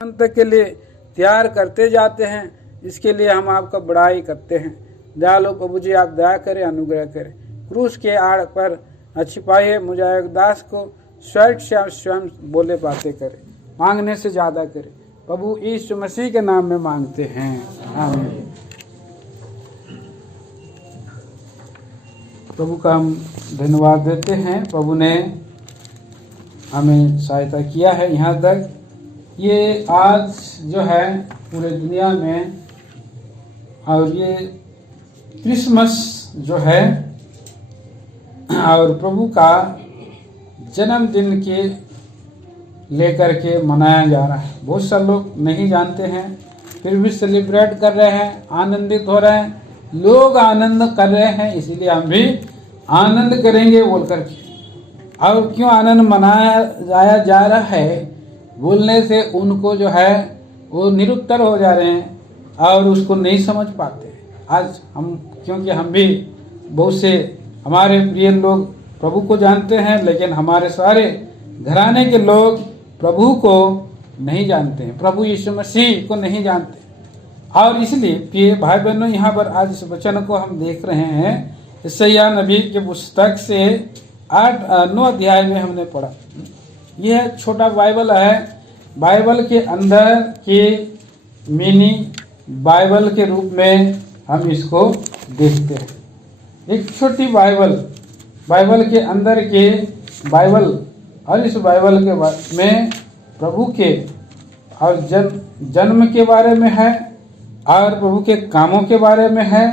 अंत के लिए तैयार करते जाते हैं। इसके लिए हम आपका बड़ाई करते हैं। दयालु प्रभु जी, आप दया करें, अनुग्रह करें। क्रूस के आड़ पर छिपाइए मुजाहिद दास को स्वर्ग से आप स्वयं बोले बातें करें, मांगने से ज़्यादा करें। प्रभु यीशु मसीह के नाम में मांगते हैं, आमीन। प्रभु का हम धन्यवाद देते हैं। प्रभु ने हमें सहायता किया है यहाँ तक। ये आज जो है पूरे दुनिया में, और ये क्रिसमस जो है और प्रभु का जन्मदिन के लेकर के मनाया जा रहा है। बहुत सारे लोग नहीं जानते हैं, फिर भी सेलिब्रेट कर रहे हैं, आनंदित हो रहे हैं। लोग आनंद कर रहे हैं, इसीलिए हम भी आनंद करेंगे बोल करके। और क्यों आनंद मनाया जा रहा है बोलने से उनको जो है वो निरुत्तर हो जा रहे हैं और उसको नहीं समझ पाते। आज हम, क्योंकि हम भी बहुत से हमारे प्रिय लोग प्रभु को जानते हैं, लेकिन हमारे सारे घराने के लोग प्रभु को नहीं जानते हैं, प्रभु यीशु मसीह को नहीं जानते। और इसलिए प्रिय भाई बहनों, यहाँ पर आज इस वचन को हम देख रहे हैं यशायाह नबी के पुस्तक से 9 अध्याय में हमने पढ़ा। यह छोटा बाइबल है। बाइबल के अंदर के मिनी बाइबल के रूप में हम इसको देखते हैं। एक छोटी बाइबल के अंदर के बाइबल, और इस बाइबल के में प्रभु के और जन्म के बारे में है, और प्रभु के कामों के बारे में है,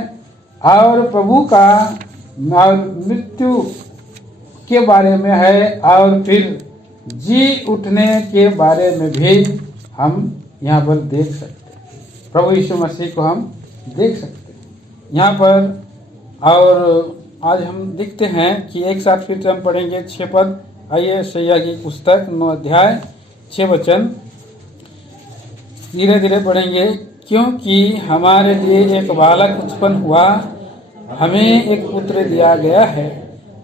और प्रभु का मृत्यु के बारे में है, और फिर जी उठने के बारे में भी हम यहाँ पर देख सकते हैं। प्रभु यीशु मसीह को हम देख सकते हैं यहाँ पर। और आज हम देखते हैं कि एक साथ फिर से हम पढ़ेंगे 6 पद। आइए यशायाह की पुस्तक 9 अध्याय 6 वचन धीरे धीरे पढ़ेंगे। क्योंकि हमारे लिए एक बालक उत्पन्न हुआ, हमें एक पुत्र दिया गया है,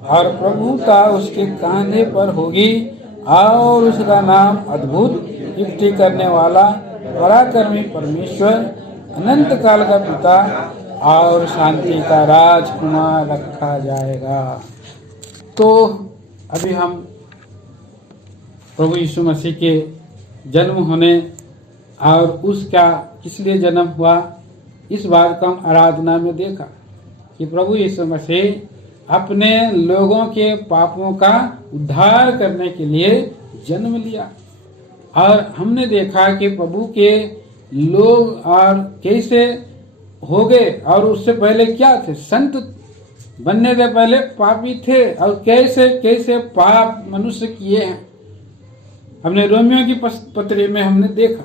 और प्रभुता उसके कांधे पर होगी, और उसका नाम अद्भुत, युक्ति करने वाला, पराक्रमी परमेश्वर, अनंत काल का पिता और शांति का राजकुमार रखा जाएगा। तो अभी हम प्रभु यीशु मसीह के जन्म होने और उसका किस लिए जन्म हुआ, इस बात को हम आराधना में देखा कि प्रभु यीशु मसीह अपने लोगों के पापों का उद्धार करने के लिए जन्म लिया। और हमने देखा कि प्रभु के लोग और कैसे हो गए, और उससे पहले क्या थे, संत बनने से पहले पापी थे, और कैसे कैसे पाप मनुष्य किए हैं। हमने रोमियो की पत्री में हमने देखा।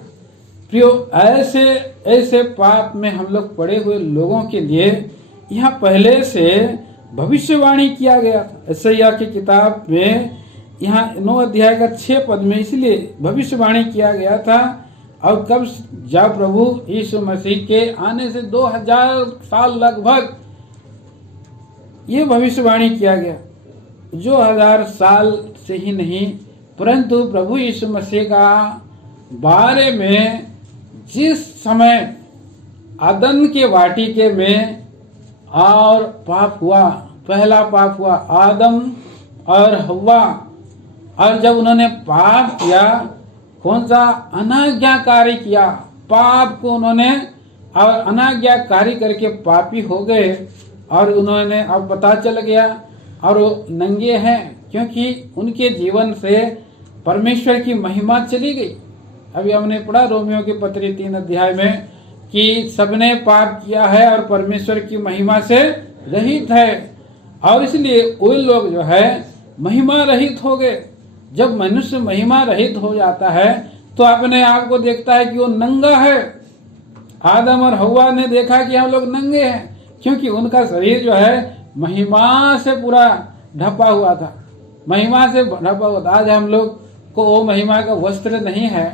प्रियो, ऐसे पाप में हम लोग पड़े हुए लोगों के लिए यहाँ पहले से भविष्यवाणी किया गया था। यशायाह की किताब में यहाँ 9 अध्याय का 6 पद में इसलिए भविष्यवाणी किया गया था। और कब, जब प्रभु यीशु मसीह के आने से 2000 साल लगभग ये भविष्यवाणी किया गया। जो 1000 साल से ही नहीं, परंतु प्रभु यीशु मसीह का बारे में जिस समय आदम के वाटिके में और पाप हुआ, पहला पाप हुआ आदम और हव्वा, और जब उन्होंने पाप किया, कौन सा अनाज्ञाकारी किया, पाप को उन्होंने और अनाज्ञाकारी करके पापी हो गए। और उन्होंने, अब पता चल गया, और वो नंगे हैं, क्योंकि उनके जीवन से परमेश्वर की महिमा चली गई। अभी हमने पढ़ा रोमियो की पत्री 3 अध्याय में कि सबने पाप किया है और परमेश्वर की महिमा से रहित है। और इसलिए वे लोग जो है महिमा रहित हो गए। जब मनुष्य महिमा रहित हो जाता है तो अपने आप को देखता है कि वो नंगा है। आदम और हव्वा ने देखा कि हम लोग नंगे हैं, क्योंकि उनका शरीर जो है महिमा से पूरा ढपा हुआ था, महिमा से ढपा हुआ था। आज हम लोग को वो महिमा का वस्त्र नहीं है।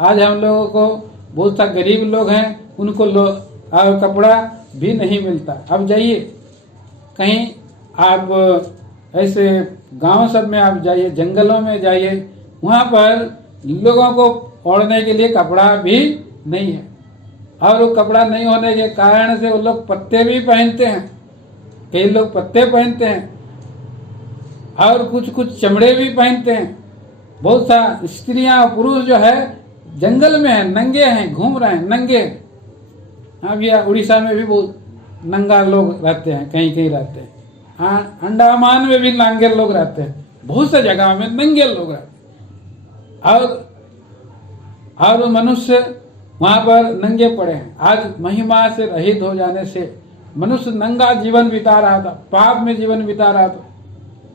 आज हम लोगों को, बहुत सा गरीब लोग हैं, उनको और कपड़ा भी नहीं मिलता। अब जाइए कहीं, आप ऐसे गांव सब में आप जाइए, जंगलों में जाइए, वहाँ पर लोगों को ओढ़ने के लिए कपड़ा भी नहीं है। और वो कपड़ा नहीं होने के कारण से वो लोग पत्ते भी पहनते हैं, कई लोग पत्ते पहनते हैं और कुछ कुछ चमड़े भी पहनते हैं। बहुत सा स्त्रियां और पुरुष जो है जंगल में है, नंगे हैं, घूम रहे हैं नंगे। हाँ भैया, उड़ीसा में भी बहुत नंगा लोग रहते हैं, कहीं कहीं रहते हैं। हाँ, अंडमान में भी नंगे लोग रहते हैं, बहुत सा जगह में नंगे लोग रहते हैं। और मनुष्य वहां पर नंगे पड़े हैं। आज महिमा से रहित हो जाने से मनुष्य नंगा जीवन बिता रहा था, पाप में जीवन बिता रहा था,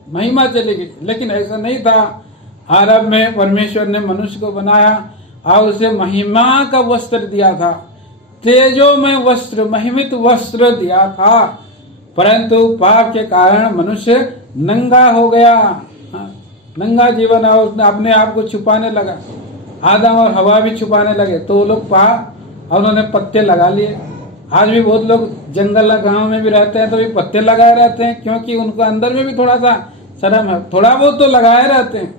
महिमा चली गई। लेकिन ऐसा नहीं था। आरंभ में परमेश्वर ने मनुष्य को बनाया और उसे महिमा का वस्त्र दिया था, तेजोमय वस्त्र, महिमित वस्त्र दिया था। परंतु पाप के कारण मनुष्य नंगा हो गया, नंगा जीवन, और उसने अपने आप को छुपाने लगा। आदम और हवा भी छुपाने लगे तो वो लोग पाप और उन्होंने पत्ते लगा लिए। आज भी बहुत लोग जंगल गांव में भी रहते हैं तो भी पत्ते लगाए रहते हैं, क्योंकि उनको अंदर में भी थोड़ा सा शर्म है, थोड़ा बहुत तो लगाए रहते हैं।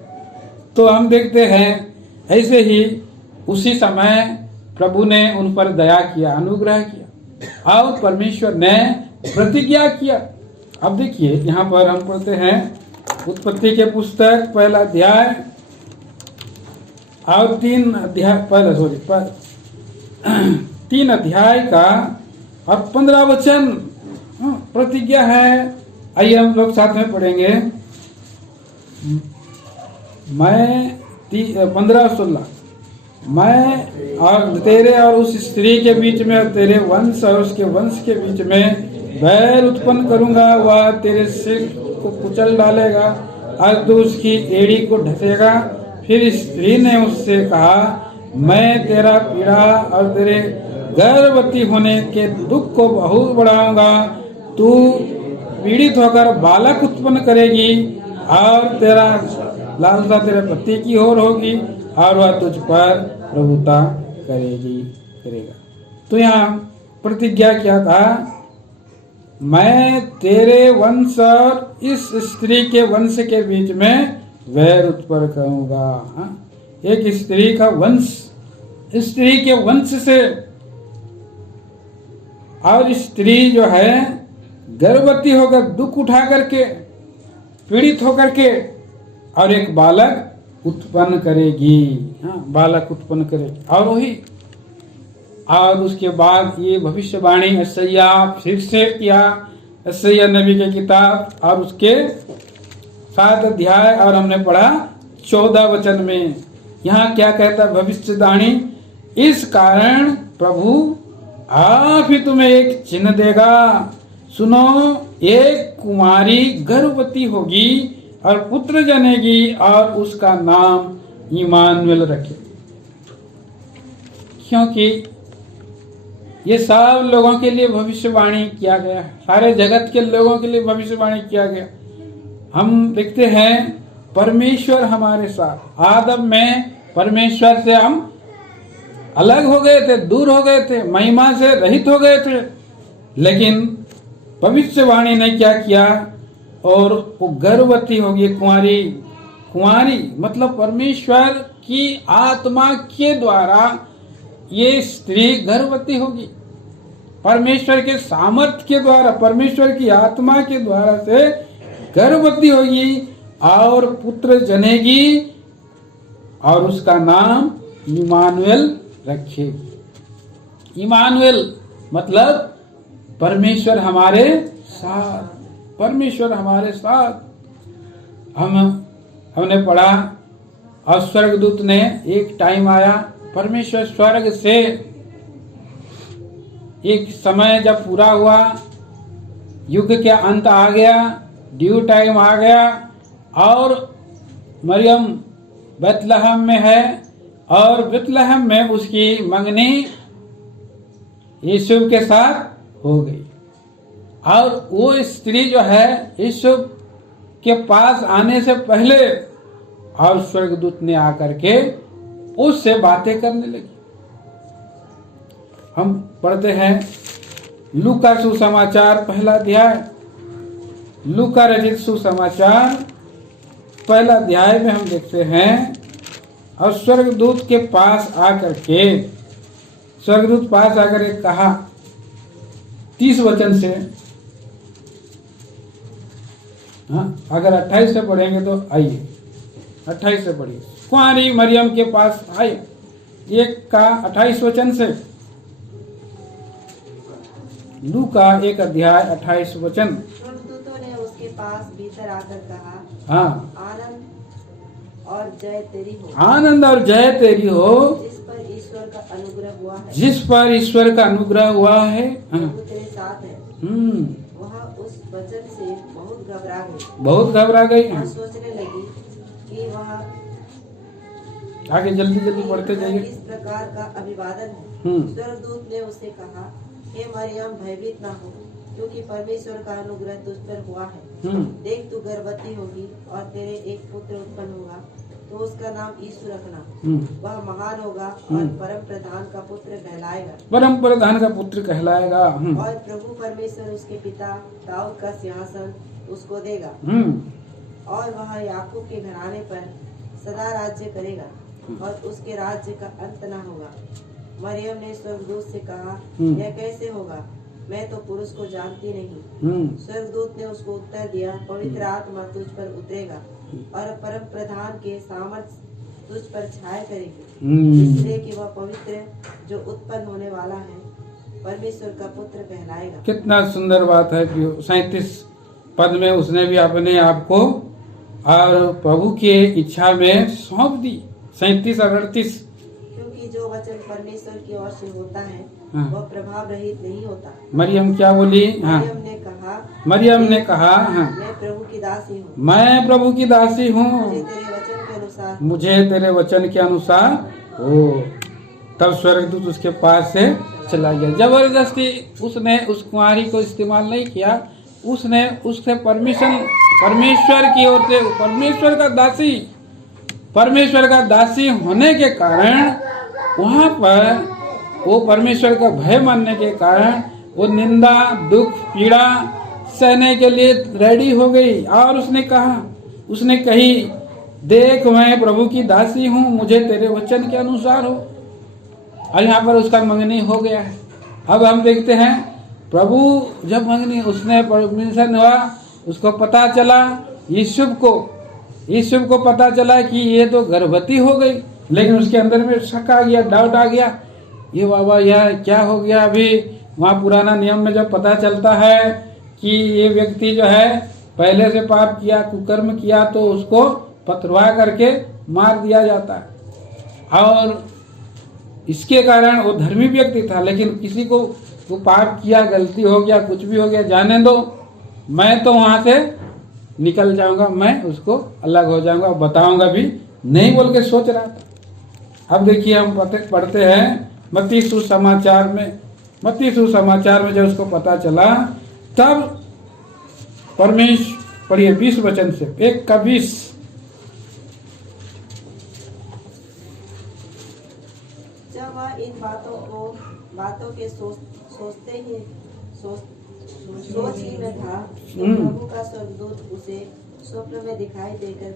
तो हम देखते हैं ऐसे ही उसी समय प्रभु ने उन पर दया किया, अनुग्रह किया और परमेश्वर ने प्रतिज्ञा किया। अब देखिए यहाँ पर हम पढ़ते हैं उत्पत्ति के पुस्तक पहला अध्याय और 3 अध्याय का और 15 वचन प्रतिज्ञा है। आइए हम लोग साथ में पढ़ेंगे। मैं 15-16 मैं और तेरे और उस स्त्री के बीच में और तेरे वंश और उसके वंश के बीच में बैर उत्पन्न करूंगा। वह तेरे सिर को कुचल डालेगा और तू उसकी एड़ी को ढसेगा। फिर स्त्री ने उससे कहा, मैं तेरा पीड़ा और तेरे गर्भवती होने के दुख को बहुत बढ़ाऊंगा। तू पीड़ित होकर बालक उत्पन्न करेगी और तेरा लालसा तेरे पति की ओर होगी और वह तुझ पर प्रभुता करेगा। तो यहाँ प्रतिज्ञा क्या था? मैं तेरे वंश और इस स्त्री के वंश के बीच में वैर उत्पन्न करूंगा। एक स्त्री का वंश, स्त्री के वंश से, और स्त्री जो है गर्भवती होकर दुख उठा करके, पीड़ित होकर के, और एक बालक उत्पन्न करेगी। बालक उत्पन्न करेगी। और वही, और उसके बाद ये भविष्यवाणी यशायाह फिर से किया, यशायाह नबी की किताब और उसके 7 अध्याय और हमने पढ़ा 14 वचन में। यहाँ क्या कहता भविष्यवाणी? इस कारण प्रभु आप ही तुम्हें एक चिन्ह देगा। सुनो, एक कुमारी गर्भवती होगी और पुत्र जनेगी और उसका नाम इमानुएल रखे। क्योंकि ये सब लोगों के लिए भविष्यवाणी किया गया, सारे जगत के लोगों के लिए भविष्यवाणी किया गया। हम देखते हैं परमेश्वर हमारे साथ। आदम में परमेश्वर से हम अलग हो गए थे, दूर हो गए थे, महिमा से रहित हो गए थे। लेकिन भविष्यवाणी ने क्या किया? और वो गर्भवती होगी, कुंवारी मतलब परमेश्वर की आत्मा के द्वारा ये स्त्री गर्भवती होगी। परमेश्वर के सामर्थ्य के द्वारा, परमेश्वर की आत्मा के द्वारा से गर्भवती होगी और पुत्र जनेगी और उसका नाम इमानुएल रखेगी। इमानुएल मतलब परमेश्वर हमारे साथ, परमेश्वर हमारे साथ। हमने पढ़ा, और स्वर्गदूत ने, एक टाइम आया परमेश्वर स्वर्ग से, एक समय जब पूरा हुआ, युग के अंत आ गया, ड्यू टाइम आ गया, और मरियम बेतलहम में है और बेतलहम में उसकी मंगनी यीशु के साथ हो गई। और वो स्त्री जो है यीशु के पास आने से पहले, और स्वर्गदूत ने आकर के उससे बातें करने लगी। हम पढ़ते हैं लूका सुसमाचार पहला अध्याय, लूका रचित सुसमाचार पहला अध्याय में हम देखते हैं और स्वर्गदूत के पास आकर के स्वर्गदूत पास आकर के कहा 30 वचन से, हाँ अगर 28 से पढ़ेंगे तो आइए 28 से पढ़िए। कुंवारी मरियम के पास आए 1 का 28 वचन से, लूका 1 अध्याय 28 वचन। स्वर्गदूतों ने उसके पास भीतर आकर कहा, हाँ, आनंद और जय तेरी हो, आनंद और जय तेरी हो, जिस पर ईश्वर का अनुग्रह हुआ है, जिस पर ईश्वर का अनुग्रह हुआ है। हाँ, प्रभु तेरे साथ है। वह उस वचन से बहुत घबरा गई, बहुत घबरा गई। और सोचने लगी कि वह आगे जल्दी जल्दी पढ़ते जाइए। इस प्रकार का अभिवादन है। स्वर्गदूत ने उसे कहा, हे मरियम भयभीत ना हो, क्योंकि परमेश्वर का अनुग्रह तुझ पर हुआ है। देख तू गर्भवती होगी और तेरे एक पुत्र उत्पन्न होगा, तो उसका नाम यीशु रखना। वह महान होगा और परम प्रधान का पुत्र कहलाएगा। परम प्रधान का पुत्र कहलाएगा। और प्रभु परमेश्वर उसके पिता दाऊद का सिंहासन उसको देगा, और वह याकूब के घराने पर सदा राज्य करेगा, और उसके राज्य का अंत न होगा। मरियम ने स्वर्गदूत से कहा, यह कैसे होगा, मैं तो पुरुष को जानती नहीं। स्वर्गदूत ने उसको उत्तर दिया, पवित्र आत्मा तुझ पर उतरेगा और परम प्रधान के सामर्थ्य तुझ पर छाया करेगी, इसलिए कि वह पवित्र जो उत्पन्न होने वाला है परमेश्वर का पुत्र कहलाएगा। कितना सुंदर बात है। 37 पद में उसने भी अपने आप को और प्रभु की इच्छा में सौंप दी। 37 और 38। क्योंकि जो वचन परमेश्वर की ओर से होता है, वह प्रभाव रहित नहीं होता। मरियम क्या बोली? मरियम ने कहा, मैं प्रभु की दासी हूँ, मैं प्रभु की दासी हूँ, मुझे तेरे वचन के अनुसार हो। तब स्वर्गदूत उसके पास से चला गया। जबरदस्ती उसने उस कुंवारी को इस्तेमाल नहीं किया, उसने उससे परमेश्वर की ओर से, परमेश्वर का दासी होने के कारण वहाँ पर वो परमेश्वर का भय मानने के कारण वो निंदा, दुख, पीड़ा सहने के लिए रेडी हो गई। और उसने कही, देख मैं प्रभु की दासी हूँ, मुझे तेरे वचन के अनुसार हो। और यहाँ पर उसका मंगनी हो गया है। अब हम देखते हैं, प्रभु जब मंगनी उसने परमिशन हुआ, उसको पता चला, यीशु को पता चला कि ये तो गर्भवती हो गई, लेकिन उसके अंदर में शक आ गया, डाउट आ गया, ये बाबा यह क्या हो गया। अभी वहाँ पुराना नियम में जब पता चलता है कि ये व्यक्ति जो है पहले से पाप किया, कुकर्म किया, तो उसको पथरवा करके मार दिया जाता है। और इसके कारण वो धर्मी व्यक्ति था, लेकिन किसी को वो पाप किया, गलती हो गया, कुछ भी हो गया, जाने दो, मैं तो वहाँ से निकल जाऊंगा, मैं उसको अलग हो जाऊंगा, बताऊंगा भी नहीं बोल के सोच रहा था। अब देखिए हम पढ़ते हैं मत्ती सुसमाचार में जब उसको पता चला, तब परमेश्वर, पढ़िए 20 वचन से, 1 का 20। जब वह इन बातों के सोच ही में था, तो प्रभु का स्वर्गदूत उसे स्वप्न में दिखाई देकर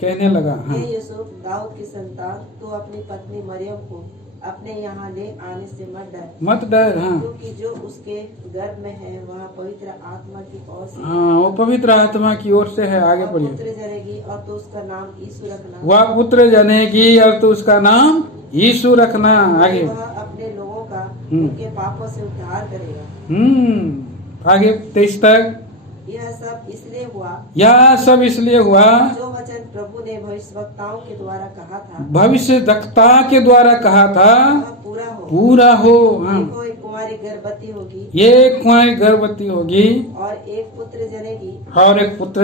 कहने लगा, हे यूसुफ, दाऊद की संतान, तू अपनी पत्नी मरियम को अपने यहाँ ले आने से मत डर। क्योंकि जो उसके गर्भ में है वह पवित्र आत्मा की ओर से, वो पवित्र आत्मा की ओर से है। आगे पढ़िए। पुत्र जनेगी और तो उसका नाम यीशु रखना। वह पुत्र जनेगी और तो उसका नाम यीशु रखना। आगे। वह अपने लोगों का उनके पापों से उद्धार करेगा। आगे 23 तक। यह सब इसलिए हुआ जो वचन प्रभु ने भविष्यवक्ताओं के द्वारा कहा था, पूरा हो। देखो, एक कुंवारी गर्भवती होगी और एक पुत्र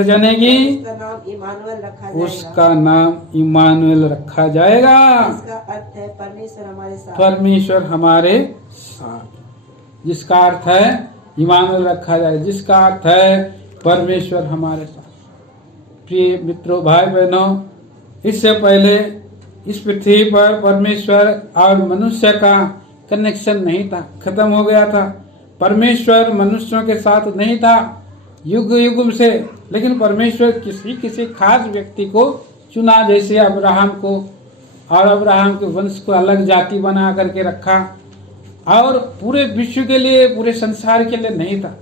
जनेगी, उसका नाम इमानुएल रखा जाएगा। इसका अर्थ है परमेश्वर हमारे साथ, जिसका अर्थ है इमानुएल रखा जाए, जिसका अर्थ है परमेश्वर हमारे साथ। प्रिय मित्रों, भाई बहनों, इससे पहले इस पृथ्वी पर परमेश्वर और मनुष्य का कनेक्शन नहीं था, खत्म हो गया था। परमेश्वर मनुष्यों के साथ नहीं था युग युग से, लेकिन परमेश्वर किसी खास व्यक्ति को चुना, जैसे अब्राहम को और अब्राहम के वंश को अलग जाति बना करके रखा, और पूरे विश्व के लिए, पूरे संसार के लिए नहीं था।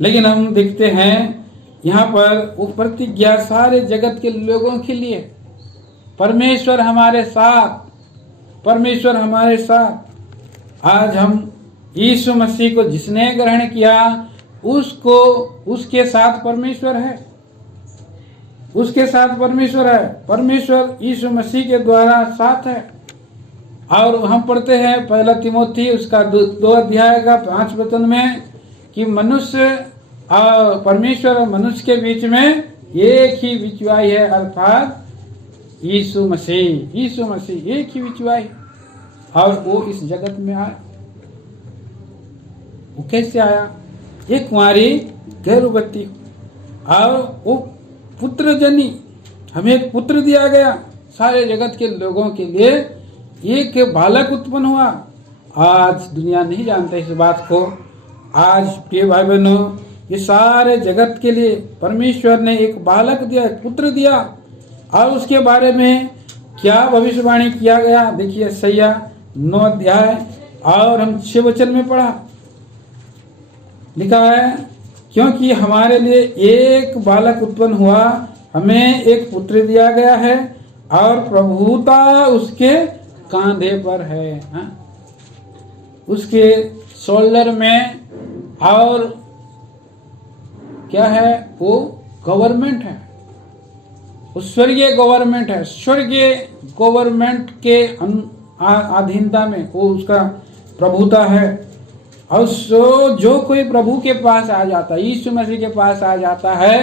लेकिन हम देखते हैं यहाँ पर वो प्रतिज्ञा सारे जगत के लोगों के लिए। परमेश्वर हमारे साथ, परमेश्वर हमारे साथ। आज हम यीशु मसीह को जिसने ग्रहण किया उसको, उसके साथ परमेश्वर है, उसके साथ परमेश्वर है। परमेश्वर यीशु मसीह के द्वारा साथ है। और हम पढ़ते हैं पहला तिमोथी उसका 2 अध्याय का 5 वचन में कि मनुष्य और परमेश्वर और मनुष्य के बीच में एक ही विचवाई है, अर्थात यीशु मसीह। यीशु मसीह एक ही विचवाई, और वो इस जगत में आया। वो कैसे आया? एक कुंवारी गर्भवती, और वो पुत्र जनी, हमें एक पुत्र दिया गया। सारे जगत के लोगों के लिए एक बालक उत्पन्न हुआ। आज दुनिया नहीं जानता इस बात को। आज प्रिय भाई बहनों, ये सारे जगत के लिए परमेश्वर ने एक बालक दिया, एक पुत्र दिया। और उसके बारे में क्या भविष्यवाणी किया गया? देखिए यशायाह 9 अध्याय और हम 6 वचन में पढ़ा, लिखा है, क्योंकि हमारे लिए एक बालक उत्पन्न हुआ, हमें एक पुत्र दिया गया है, और प्रभुता उसके कांधे पर है। हाँ? उसके शोल्डर में, और क्या है? वो गवर्नमेंट है, वो स्वर्गीय गवर्नमेंट है। स्वर्गीय गवर्नमेंट के अधीनता में वो उसका प्रभुता है। और जो कोई प्रभु के पास आ जाता है, यीशु मसीह के पास आ जाता है,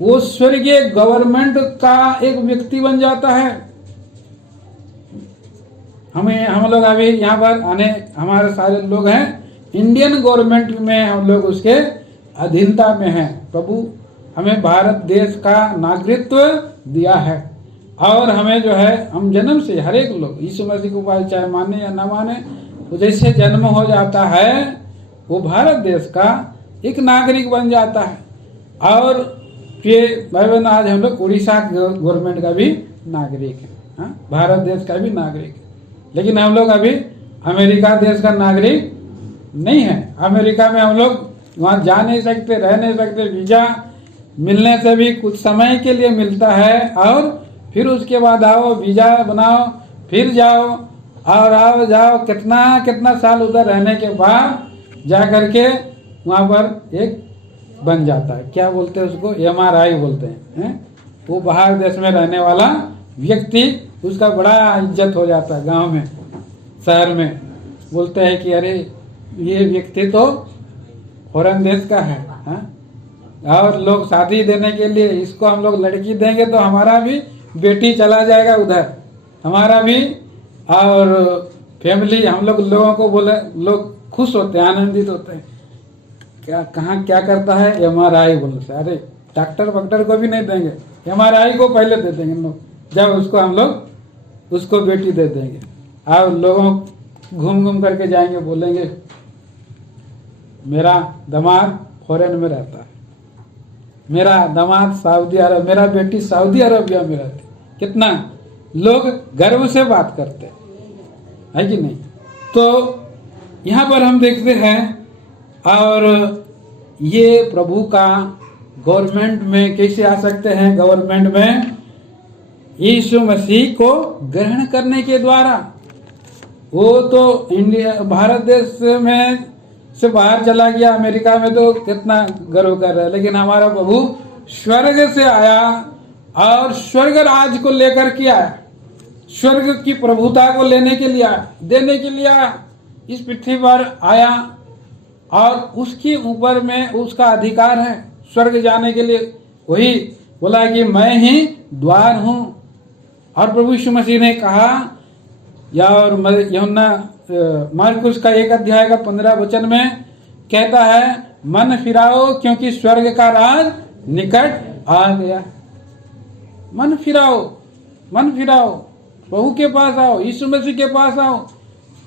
वो स्वर्गीय गवर्नमेंट का एक व्यक्ति बन जाता है। हम लोग अभी यहाँ पर आने, हमारे सारे लोग हैं इंडियन गवर्नमेंट में, हम लोग उसके अधीनता में हैं। प्रभु हमें भारत देश का नागरिकत्व दिया है, और हमें जो है, हम जन्म से हर एक लोग यीशु मसीह को चाहे माने या ना माने, तो जैसे जन्म हो जाता है वो भारत देश का एक नागरिक बन जाता है। और ये भाई बहन, आज हम लोग उड़ीसा गवर्नमेंट का भी नागरिक है, हाँ? भारत देश का भी नागरिक है। लेकिन हम लोग अभी अमेरिका देश का नागरिक नहीं है। अमेरिका में हम लोग वहाँ जा नहीं सकते, रह नहीं सकते। वीजा मिलने से भी कुछ समय के लिए मिलता है, और फिर उसके बाद आओ, वीजा बनाओ, फिर जाओ, और आओ जाओ, कितना कितना साल उधर रहने के बाद जा करके वहाँ पर एक बन जाता है। क्या बोलते हैं उसको? MRI बोलते हैं। वो बाहर देश में रहने वाला व्यक्ति, उसका बड़ा इज्जत हो जाता है गांव में, शहर में। बोलते हैं कि अरे ये व्यक्ति तो फॉरेन देश का है, हाँ? और लोग शादी देने के लिए इसको हम लोग लड़की देंगे तो हमारा भी बेटी चला जाएगा उधर, हमारा भी। और फैमिली, हम लोगों को बोले, लोग खुश होते हैं, आनंदित होते हैं। क्या कहाँ क्या करता है? MRI बोलते हैं। अरे डॉक्टर वक्टर को भी नहीं देंगे, MRI को पहले दे देंगे लोग, जब उसको हम लोग उसको बेटी दे देंगे। और लोगों घूम घूम करके जाएंगे, बोलेंगे मेरा दामाद फॉरेन में रहता है, मेरा दामाद सऊदी अरब, मेरा बेटी सऊदी अरबिया में रहती। कितना लोग गर्व से बात करते है कि नहीं? तो यहाँ पर हम देखते हैं, और ये प्रभु का गवर्नमेंट में कैसे आ सकते हैं? गवर्नमेंट में यीशु मसीह को ग्रहण करने के द्वारा। वो तो इंडिया, भारत देश में से बाहर चला गया, अमेरिका में तो कितना गर्व कर रहा है। लेकिन हमारा प्रभु स्वर्ग से आया, और स्वर्ग राज को लेकर के आया, स्वर्ग की प्रभुता को लेने के लिए आया, देने के लिए आया, इस पृथ्वी पर आया। और उसके ऊपर में उसका अधिकार है स्वर्ग जाने के लिए। वही बोला कि मैं ही द्वार हूं। और प्रभु यीशु मसीह ने कहा, या और यूहन्ना मार्कुस का 1 अध्याय का 15 वचन में कहता है, मन फिराओ क्योंकि स्वर्ग का राज निकट आ गया। मन फिराओ, मन फिराओ, प्रभु के पास आओ, यीशु मसीह के पास आओ,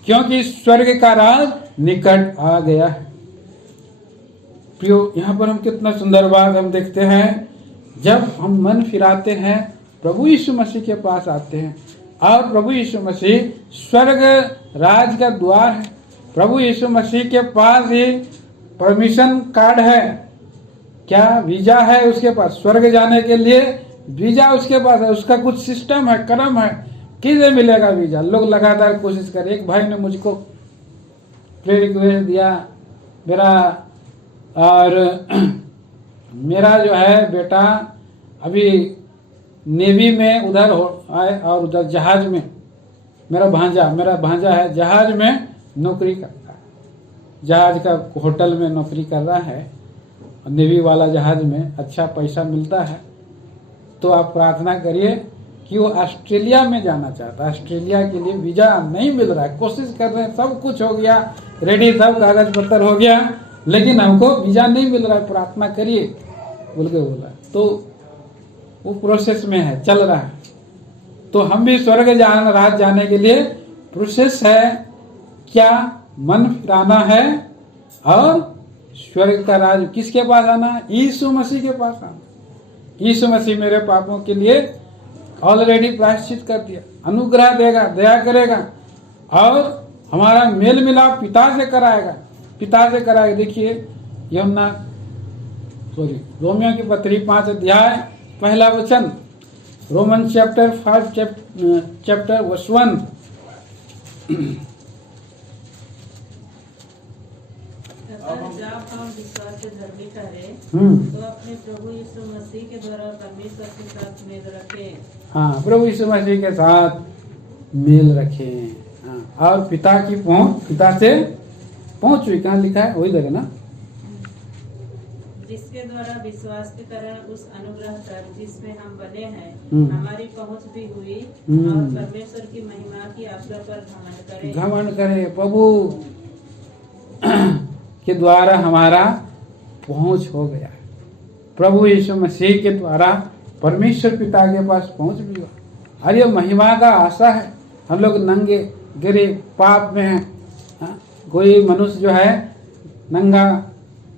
क्योंकि स्वर्ग का राज निकट आ गया है। प्रियो, यहाँ पर हम कितना सुंदर बात हम देखते हैं। जब हम मन फिराते हैं, प्रभु यीशु मसीह के पास आते हैं, और प्रभु यीशु मसीह स्वर्ग राज का द्वार है। प्रभु यीशु मसीह के पास ही परमिशन कार्ड है, क्या वीजा है उसके पास, स्वर्ग जाने के लिए वीजा उसके पास है। उसका कुछ सिस्टम है, क्रम है, किसे मिलेगा वीजा। लोग लगातार कोशिश कर। एक भाई ने मुझको प्रेयर रिक्वेस्ट दिया, मेरा जो है बेटा अभी नेवी में उधर आए और उधर जहाज में, मेरा भांजा है जहाज में नौकरी करता है, जहाज का होटल में नौकरी कर रहा है, नेवी वाला जहाज में अच्छा पैसा मिलता है। तो आप प्रार्थना करिए कि वो ऑस्ट्रेलिया में जाना चाहता है। ऑस्ट्रेलिया के लिए वीजा नहीं मिल रहा है, कोशिश कर रहे हैं, सब कुछ हो गया रेडी, सब कागज पत्र हो गया, लेकिन हमको वीजा नहीं मिल रहा है, प्रार्थना करिए बोल के बोला। तो वो प्रोसेस में है, चल रहा है। तो हम भी स्वर्ग राज जाने के लिए प्रोसेस है, क्या मन फिराना है और स्वर्ग का राज किसके पास आना है? यीशु मसीह के पास आना। यीशु मसीह मेरे पापों के लिए ऑलरेडी प्रायश्चित कर दिया, अनुग्रह देगा, दया करेगा और हमारा मेल मिलाप पिता से कराएगा। देखिए रोमियो की पत्री 5 अध्याय 1 वचन, रोमन चैप्टर 5 चैप्टर वर्स 1। जब हम विश्वास से धर्मी ठहरे तो अपने प्रभु यीशु मसीह के द्वारा परमेश्वर के साथ मेल रखें। हाँ, प्रभु यीशु मसीह के साथ मेल रखें। हाँ, और पिता से पहुंच हुई, कहाँ लिखा है? वही जगह ना, जिसके द्वारा विश्वास की तरह उस अनुग्रह तक जिसमें हम बने हैं हमारी पहुंच भी हुई और परमेश्वर की महिमा की आज्ञा पर घमंड करें। प्रभु के द्वारा हमारा पहुंच हो गया है। प्रभु यीशु मसीह के द्वारा परमेश्वर पिता के पास पहुंच भी हुआ। और ये महिमा का आशा है। हम लोग नंगे गरीब पाप में हैं। कोई मनुष्य जो है नंगा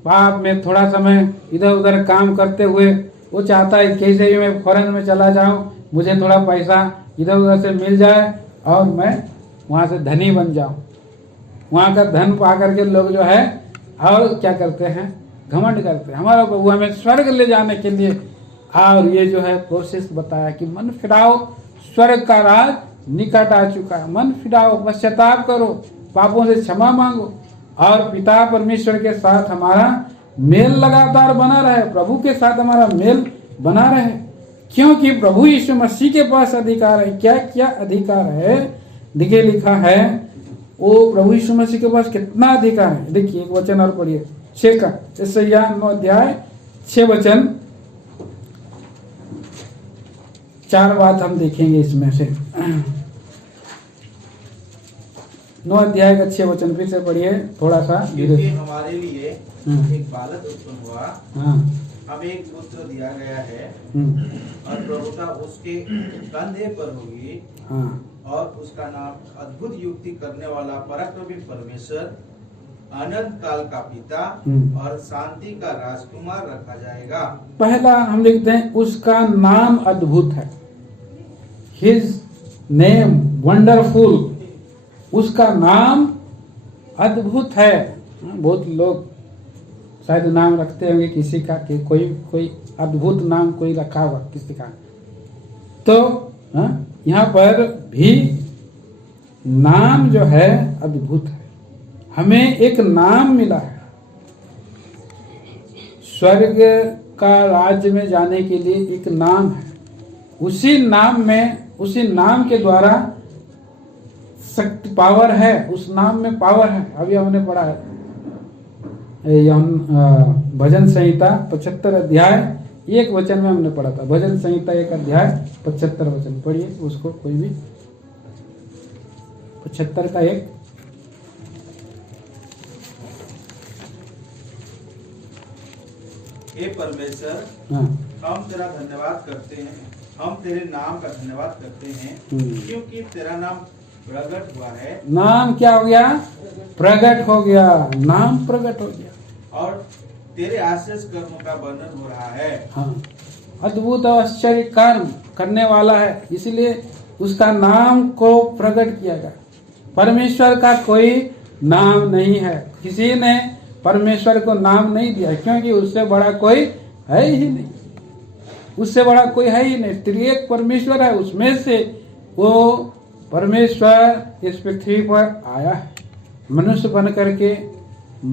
पाप में थोड़ा समय इधर उधर काम करते हुए वो चाहता है कैसे भी मैं फॉरेन में चला जाऊं, मुझे थोड़ा पैसा इधर उधर से मिल जाए और मैं वहाँ से धनी बन जाऊं। वहाँ का धन पा करके लोग जो है और क्या करते हैं, घमंड करते हैं। हमारा प्रभु हमें स्वर्ग ले जाने के लिए और ये जो है प्रोसेस बताया कि मन फिराओ, स्वर्ग का राज निकट आ चुका है। मन फिराओ, पश्चाताप करो, पापों से क्षमा मांगो और पिता परमेश्वर के साथ हमारा मेल लगातार बना रहे, प्रभु के साथ हमारा मेल बना रहे, क्योंकि प्रभु यीशु मसीह के पास अधिकार है। क्या क्या अधिकार है? देखिए लिखा है वो प्रभु यीशु मसीह के पास कितना अधिकार है। देखिए एक वचन और पढ़िए 6 का, यशायाह 9 अध्याय 6 वचन। 4 बात हम देखेंगे इसमें से। 9 अध्याय का 6 वचन फिर से पढ़िए थोड़ा सा। क्योंकि हमारे लिए एक बालक उत्पन्न हुआ, हमें एक पुत्र दिया गया है और प्रभुता उसके कंधे पर होगी और उसका नाम अद्भुत युक्ति करने वाला, पराक्रमी परमेश्वर, अनंत काल का पिता और शांति का राजकुमार रखा जाएगा। पहला हम लिखते हैं उसका नाम अद्भुत है। हिज नेम वंडरफुल, उसका नाम अद्भुत है। बहुत लोग शायद नाम रखते होंगे किसी का कि कोई अद्भुत नाम कोई रखा हुआ किसी का। तो यहाँ पर भी नाम जो है अद्भुत है। हमें एक नाम मिला है। स्वर्ग का राज्य में जाने के लिए एक नाम है। उसी नाम के द्वारा शक्ति, पावर है। उस नाम में पावर है। अभी हमने पढ़ा है भजन संहिता 75 अध्याय 1 वचन में हमने पढ़ा था। भजन संहिता 1 अध्याय 75 वचन पढ़िए उसको, कोई भी 75 का 1। हे परमेश्वर, हम तेरा धन्यवाद करते हैं, हम तेरे नाम का धन्यवाद करते हैं क्योंकि तेरा नाम प्रकट हुआ है। नाम क्या हो गया? प्रकट हो गया। नाम प्रकट हो गया और तेरे आश्चर्य कर्मों का वर्णन हो रहा है। हाँ, अद्भुत और आश्चर्य कर्म करने वाला है। इसलिए उसका नाम को प्रकट किया गया। परमेश्वर का कोई नाम नहीं है, किसी ने परमेश्वर को नाम नहीं दिया, क्योंकि उससे बड़ा कोई है ही नहीं, उससे बड़ा कोई है ही नहीं। त्रिएक परमेश्वर है, उसमें से वो परमेश्वर इस पृथ्वी पर आया है, मनुष्य बन करके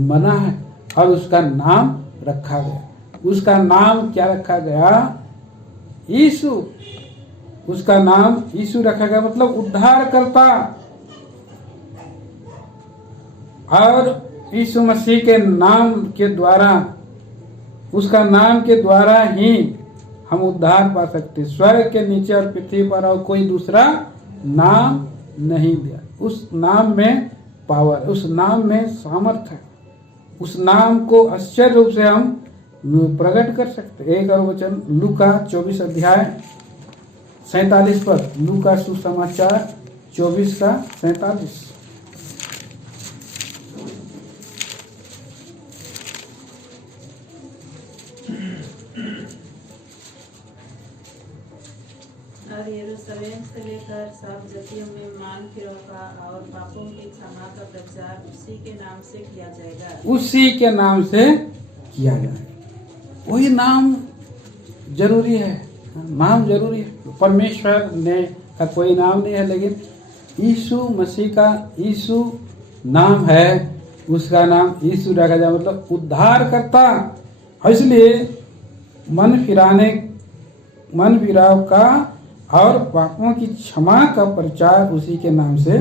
मना है और उसका नाम रखा गया। उसका नाम क्या रखा गया? यीशु। उसका नाम यीशु रखा गया, मतलब उद्धार करता। और यीशु मसीह के नाम के द्वारा, उसका नाम के द्वारा ही हम उद्धार पा सकते। स्वर्ग के नीचे और पृथ्वी पर और कोई दूसरा नाम नहीं दिया। उस नाम में पावर, उस नाम में सामर्थ है, उस नाम को आश्चर्य रूप से हम प्रकट कर सकते। एक और वचन लूका 24 अध्याय 47 पर, लूका सुसमाचार 24 का 47। और यरूशलेम से लेकर सब जातियों में मान फिरौं का और पापों की क्षमा का प्रचार उसी के नाम से किया जाएगा। उसी के नाम से किया जाएगा। वही नाम जरूरी है, नाम जरूरी है। परमेश्वर ने का कोई नाम नहीं है, लेकिन यीशु मसीह का यीशु नाम है, उसका नाम यीशु रखा जाए, मतलब उद्धार करता। इसलिए मन फिराव का और पापों की क्षमा का प्रचार उसी के नाम से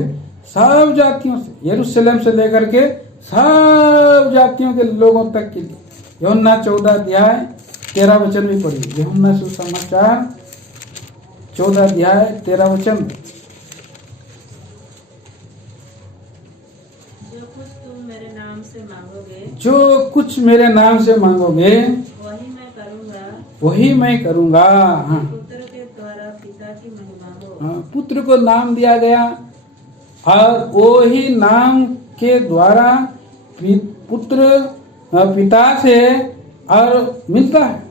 सब जातियों से, यरूशलेम से लेकर के सब जातियों के लोगों तक के लिए। यूहन्ना 14 अध्याय 13 वचन भी पढ़िए। यूहन्ना सुसमाचार 14 अध्याय 13 वचन। जो कुछ तुम मेरे नाम से मांगोगे, जो कुछ मेरे नाम से मांगोगे वही मैं करूँगा, वही मैं करूँगा। हाँ, पुत्र के द्वारा पिता की महिमा हो। हाँ, पुत्र को नाम दिया गया और वही नाम के द्वारा पुत्र पिता से और मिलता है।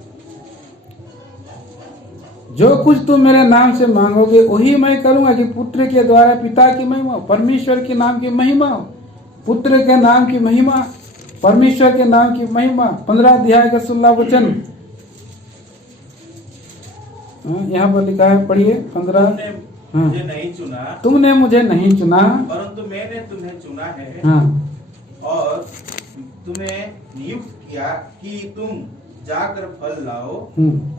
जो कुछ तुम मेरे नाम से मांगोगे वही मैं करूंगा, कि पुत्र के द्वारा पिता की महिमा हो, परमेश्वर के नाम की महिमा हो, पुत्र के नाम की महिमा, परमेश्वर के नाम की महिमा। 15 अध्याय का 16 वचन यहाँ पर लिखा है, पढ़िए 15। मुझे नहीं चुना, तुमने मुझे नहीं चुना, परंतु मैंने तुम्हें चुना है। हाँ, और तुम्हें नियुक्त किया कि तुम जाकर फल लाओ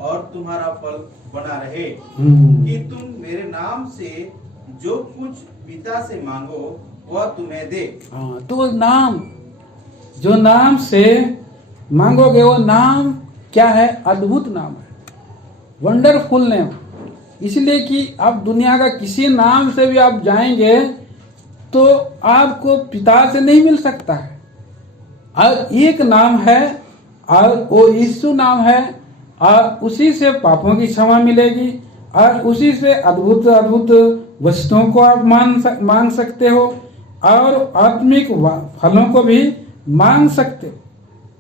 और तुम्हारा फल बना रहे, कि तुम मेरे नाम से जो कुछ पिता से मांगो वह तुम्हें दे। हाँ, तो नाम, जो नाम से मांगोगे वो नाम क्या है? अद्भुत नाम है, वंडरफुल नेम। इसलिए कि आप दुनिया का किसी नाम से भी आप जाएंगे तो आपको पिता से नहीं मिल सकता है। और एक नाम है और वो यीशु नाम है, और उसी से पापों की क्षमा मिलेगी और उसी से अद्भुत अद्भुत वस्तुओं को आप मांग सकते हो और आत्मिक फलों को भी मांग सकते हो।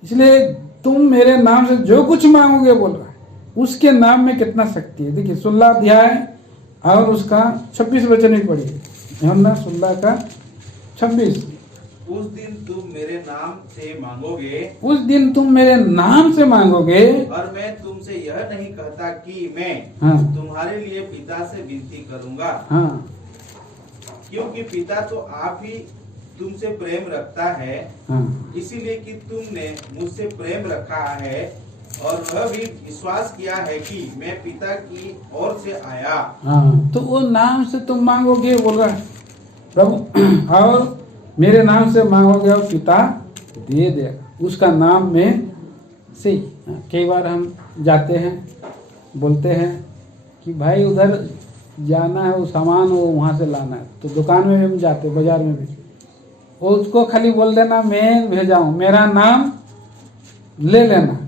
इसलिए तुम मेरे नाम से जो कुछ मांगोगे, बोल रहा है, उसके नाम में कितना शक्ति है। देखिए 16 अध्याय और उसका 26 वचन ही पढ़िए। यूहन्ना 16 का 26। उस दिन तुम मेरे नाम से मांगोगे, उस दिन तुम मेरे नाम से मांगोगे, और मैं तुमसे यह नहीं कहता कि मैं तुम्हारे लिए पिता से विनती करूंगा। हाँ, क्योंकि पिता तो आप ही तुमसे प्रेम रखता है, हाँ, इसीलिए कि तुमने मुझसे प्रेम रखा है और वह भी विश्वास किया है कि मैं पिता की ओर से आया। हाँ, तो वो नाम से तुम मांगोगे, बोल रहा है प्रभु, और मेरे नाम से मांगोगे और पिता दे देगा। उसका नाम में से कई बार हम जाते हैं, बोलते हैं कि भाई उधर जाना है, वो सामान वो वहाँ से लाना है, तो दुकान में भी हम जाते, बाजार में भी, वो उसको खाली बोल देना मैं भेजाऊँ, मेरा नाम ले लेना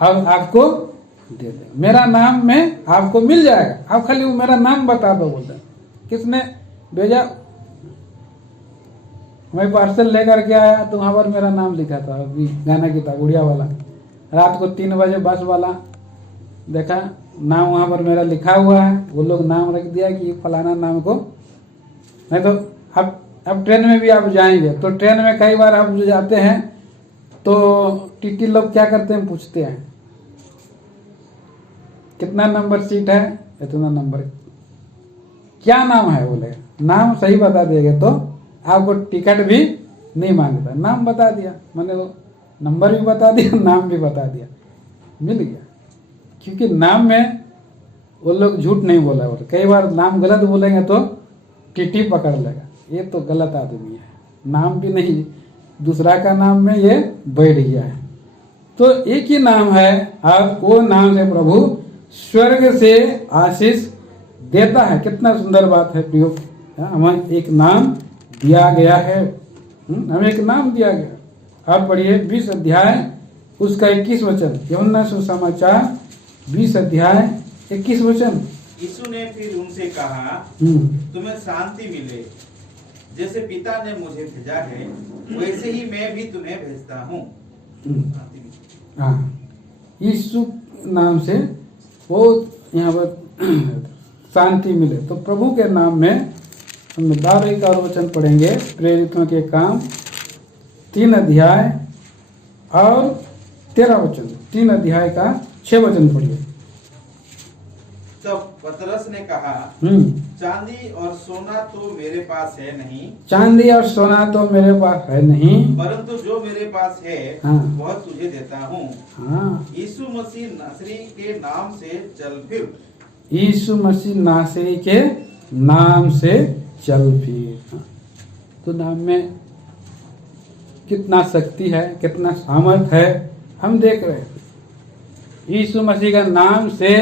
और आपको दे दे, मेरा नाम में आपको मिल जाएगा, आप खाली वो मेरा नाम बता दो। बोलते किसने भेजा? मैं पार्सल लेकर के आया तो वहाँ पर मेरा नाम लिखा था, अभी गाना की था, गुड़िया वाला। रात को 3 बजे बस वाला देखा नाम वहाँ पर मेरा लिखा हुआ है, वो लोग नाम रख दिया कि फलाना नाम को। नहीं तो अब ट्रेन में भी आप जाएंगे तो ट्रेन में कई बार आप जाते हैं तो टीटी लोग क्या करते हैं, पूछते हैं कितना नंबर सीट है, इतना नंबर, क्या नाम है, बोले नाम सही बता देंगे तो आपको टिकट भी नहीं मांगता। नाम बता दिया, मैंने वो नंबर भी बता दिया, नाम भी बता दिया, मिल गया। क्योंकि नाम में वो लोग झूठ नहीं बोला, और कई बार नाम गलत बोलेंगे तो टीटी पकड़ लेगा, ये तो गलत आदमी है, नाम भी नहीं दूसरा का नाम में ये बैठ गया है। तो एक ही नाम है, और वो नाम से प्रभु स्वर्ग से आशीष देता है। कितना सुंदर बात है प्रियो, हमें एक नाम दिया गया है, हमें एक नाम दिया गया। आप पढ़िए 20 अध्याय उसका 21 वचन, यूहन्ना सुसमाचार 20 अध्याय 21 वचन। यीशु ने फिर उनसे कहा, तुम्हें शांति मिले, जैसे पिता ने मुझे भेजा है वैसे ही मैं भी तुम्हें भेजता हूँ। हाँ, यीशु नाम से वो यहाँ पर शांति मिले। तो प्रभु के नाम में हम 12 और वचन पढ़ेंगे, प्रेरितों के काम 3 अध्याय और 13 वचन, 3 अध्याय का 6 वचन पढ़िए। तब पतरस ने कहा, चांदी और सोना तो मेरे पास है नहीं, चांदी और सोना तो मेरे पास है नहीं, परंतु जो मेरे पास है हाँ, वह तुझे देता हूँ। हाँ, यीशु मसीह नासरी के नाम से चल फिर। यीशु मसीह नासरी के नाम से चल फिर। तो नाम में कितना शक्ति है, कितना सामर्थ है, हम देख रहे हैं। यीशु मसीह का नाम से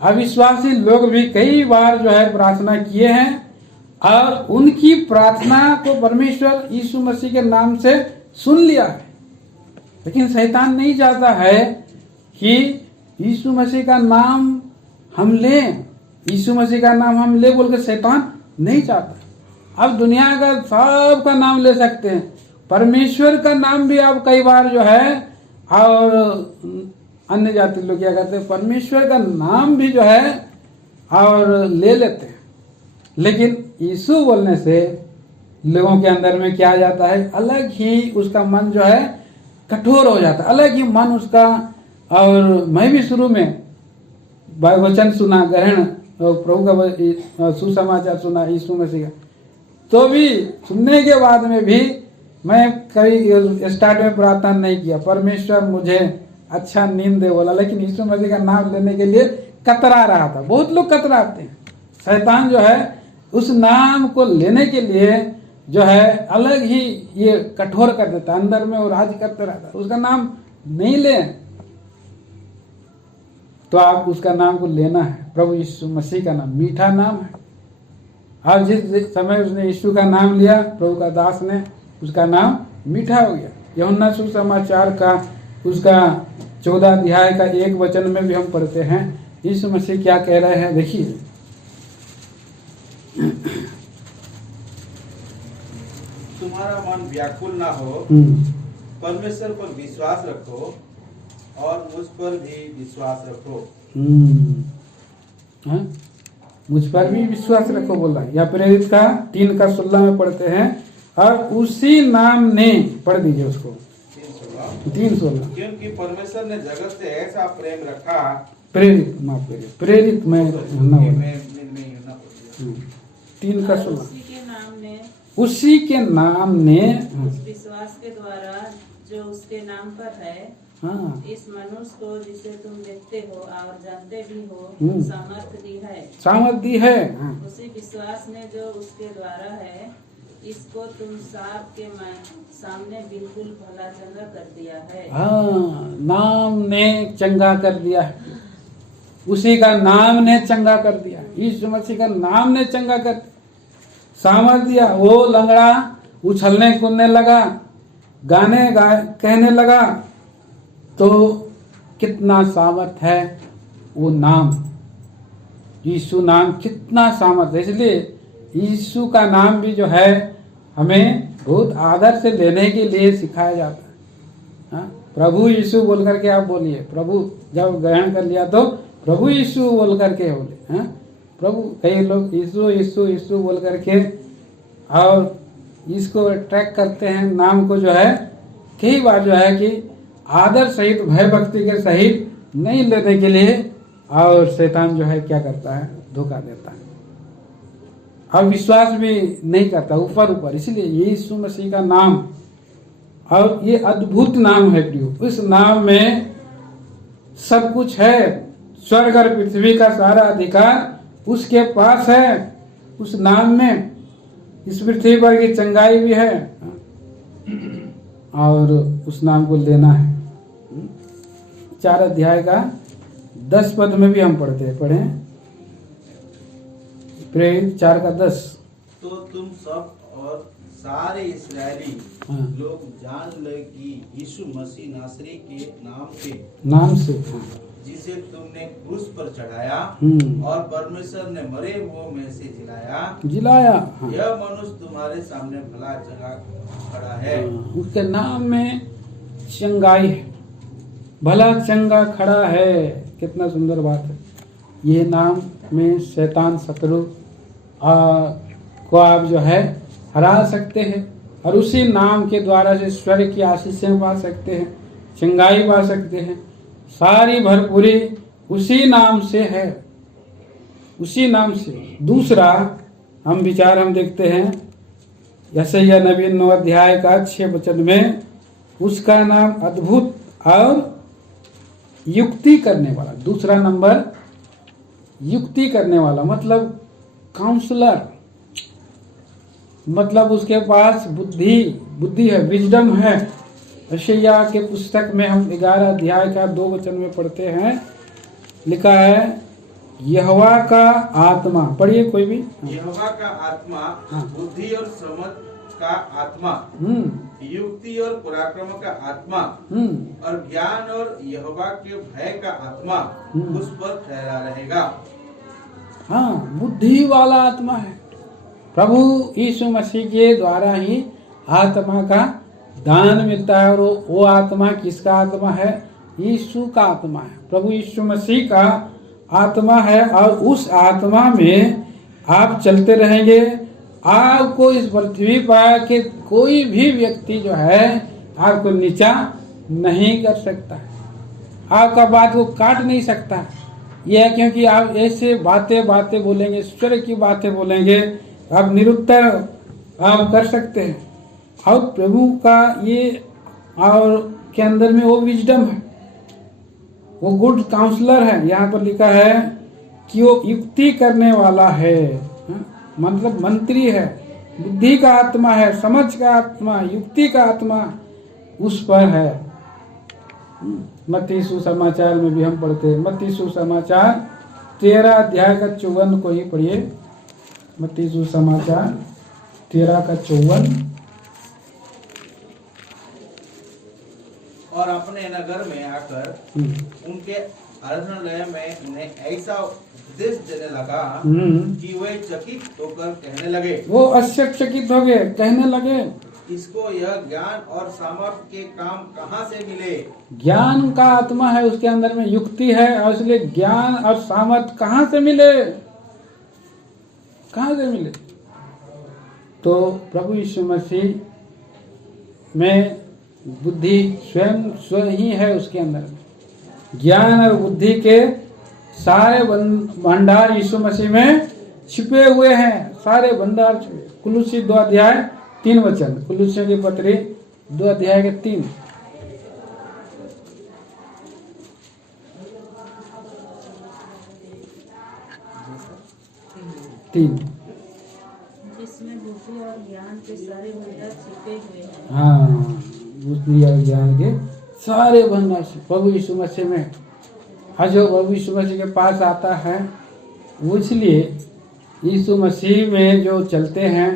अविश्वासी लोग भी कई बार जो है प्रार्थना किए हैं, और उनकी प्रार्थना को परमेश्वर यीशु मसीह के नाम से सुन लिया है। लेकिन शैतान नहीं चाहता है कि यीशु मसीह का नाम हम लें, यीशु मसीह का नाम हम ले बोल के शैतान नहीं चाहता। अब दुनिया का सब का नाम ले सकते हैं, परमेश्वर का नाम भी आप कई बार जो है, और अन्य जाति लोग क्या करते हैं, परमेश्वर का नाम भी जो है और ले लेते हैं। लेकिन यीशु बोलने से लोगों के अंदर में क्या आ जाता है, अलग ही उसका मन जो है कठोर हो जाता है, अलग ही मन उसका। और मैं भी शुरू में वचन सुना, ग्रहण प्रभु का सुसमाचार सुना यीशु मसीह का, तो भी सुनने के बाद में भी मैं कभी स्टार्ट में प्रार्थना नहीं किया, परमेश्वर मुझे अच्छा नींद दे बोला, लेकिन यीशु मसीह का नाम लेने के लिए कतरा रहा था। बहुत लोग कतराते हैं, शैतान जो है उस नाम को लेने के लिए जो है अलग ही ये कठोर कर देता, अंदर में वो राज करते रहता, उसका नाम नहीं ले। तो आप उसका नाम को लेना है, प्रभु यीशु मसीह का नाम मीठा नाम है। और जिस समय उसने यीशु का नाम लिया, प्रभु का दास ने, उसका नाम मीठा हो गया। यूहन्ना सुसमाचार का उसका 14 अध्याय का 1 वचन में भी हम पढ़ते हैं, यीशु मसीह क्या कह रहे हैं, देखिए। तुम्हारा मन व्याकुल ना हो, परमेश्वर पर विश्वास रखो और मुझ पर भी विश्वास रखो। मुझ पर भी विश्वास रखो बोला। या प्रेरित का 3 का 16 में पढ़ते हैं, और उसी नाम ने, पढ़ दीजिए उसको 3:16, क्योंकि परमेश्वर ने जगत से ऐसा प्रेम रखा। प्रेरित माफ करिए, प्रेरित में 3 का 16, उसी के नाम ने उस विश्वास के द्वारा जो उसके नाम पर है, हाँ, इस मनुष्य को जिसे तुम देखते हो और जानते भी हो, सामर्थ दी है। सामर्थ दी है। हाँ। उसी विश्वास ने जो उसके द्वारा है, इसको तुम सबके सामने बिल्कुल भला चंगा कर दिया है। हाँ, नाम ने चंगा कर दिया है, उसी का नाम ने चंगा कर दिया, यीशु मसीह का नाम ने चंगा कर सामर्थ दिया। वो लंगड़ा उछलने कूदने लगा, गाने कहने लगा, तो कितना सामर्थ है वो नाम, यीशु नाम कितना सामर्थ है। इसलिए यीशु का नाम भी जो है हमें बहुत आदर से लेने के लिए सिखाया जाता हाँ, प्रभु यीशु बोल करके आप बोलिए। प्रभु जब ग्रहण कर लिया तो प्रभु यीशु बोल करके बोले। हाँ, प्रभु, कई लोग यीशु यीशु यीशु बोल करके और इसको ट्रैक करते हैं, नाम को जो है कई बार जो है कि आदर सहित भय भक्ति के सहित नहीं लेने के लिए, और शैतान जो है क्या करता है, धोखा देता है और विश्वास भी नहीं करता ऊपर ऊपर। इसलिए यीशु मसीह का नाम, और ये अद्भुत नाम है प्रियो, इस नाम में सब कुछ है। स्वर्ग और पृथ्वी का सारा अधिकार उसके पास है उस नाम में। इस पृथ्वी पर की चंगाई भी है और उस नाम को लेना है। 4 अध्याय का 10 पद में भी हम पढ़े प्रेरित 4 का 10। तो तुम सब और सारे इस्राएली लोग जान ले कि यीशु मसीह नासरी के नाम से जिसे तुमने क्रूस पर चढ़ाया और परमेश्वर ने मरे हुओं में से जिलाया, यह मनुष्य तुम्हारे सामने भला जगह खड़ा है। उसके नाम में चंगाई है, भला चंगा खड़ा है। कितना सुंदर बात है। ये नाम में शैतान शत्रु को आप जो है हरा सकते हैं, और उसी नाम के द्वारा से स्वर्ग की आशीषें पा सकते हैं, चंगाई पा सकते हैं। सारी भरपूरी उसी नाम से है, उसी नाम से। दूसरा हम देखते हैं यशायाह नबी 9 अध्याय का 6 वचन में, उसका नाम अद्भुत और युक्ति करने वाला। दूसरा नंबर युक्ति करने वाला, मतलब काउंसलर, मतलब उसके पास बुद्धि है, विजडम है। यशायाह के पुस्तक में हम 11 अध्याय का 2 वचन में पढ़ते हैं, लिखा है यहोवा का आत्मा। पढ़िए कोई भी। यहोवा का आत्मा बुद्धि और समझ का आत्मा, युक्ति और पराक्रम का आत्मा और ज्ञान और यहोवा के भय का आत्मा उस पर ठहरा रहेगा। हाँ, बुद्धि वाला आत्मा है। प्रभु यीशु मसीह के द्वारा ही आत्मा का दान मिलता है, और वो आत्मा किसका आत्मा है? यीशु का आत्मा है, प्रभु यीशु मसीह का आत्मा है। और उस आत्मा में आप चलते रहेंगे। आपको इस पृथ्वी पर के कोई भी व्यक्ति जो है आपको नीचा नहीं कर सकता है, आपका बात को काट नहीं सकता। यह है क्योंकि आप ऐसे बातें बोलेंगे, ईश्वर की बातें बोलेंगे, आप निरुत्तर आप कर सकते हैं। और प्रभु का ये और के अंदर में वो विजडम है, वो गुड काउंसलर है। यहाँ पर लिखा है कि वो युक्ति करने वाला है, मतलब मंत्री है, बुद्धि का आत्मा है, समझ का आत्मा, युक्ति का आत्मा उस पर है। मत्ती सुसमाचार में भी हम पढ़ते हैं। मत्ती सुसमाचार 13 अध्याय का 54 को ही पढ़िए। मत्ती सुसमाचार 13 का 54। और अपने नगर में आकर उनके आराधनालय में उन्हें ऐसा उपदेश देने लगा कि वे चकित होकर कहने लगे, वो आश्चर्यचकित हो गए, कहने लगे, इसको यह ज्ञान और सामर्थ्य के काम कहाँ से मिले? ज्ञान का आत्मा है उसके अंदर में, युक्ति है, और इसलिए ज्ञान और सामर्थ्य कहाँ से मिले? कहाँ से मिले? तो प्रभु यीशु मसीह में बुद्धि स्वयं ही है, उसके अंदर ज्ञान और बुद्धि के सारे भंडार यीशु मसीह में छिपे हुए हैं, सारे भंडार छिपे। कुलुसी 2 अध्याय 3 वचन, कुलुसियों की पत्री 2 अध्याय के 3। जिसमें बुद्धि और ज्ञान के सारे भंडार छिपे हुए हैं। हाँ, बुद्धि और ज्ञान के सारे भंडार प्रभु यीशु मसीह में। और जो प्रभु यीशु मसीह के पास आता है, वो इसलिए यीशु मसीह में जो चलते हैं,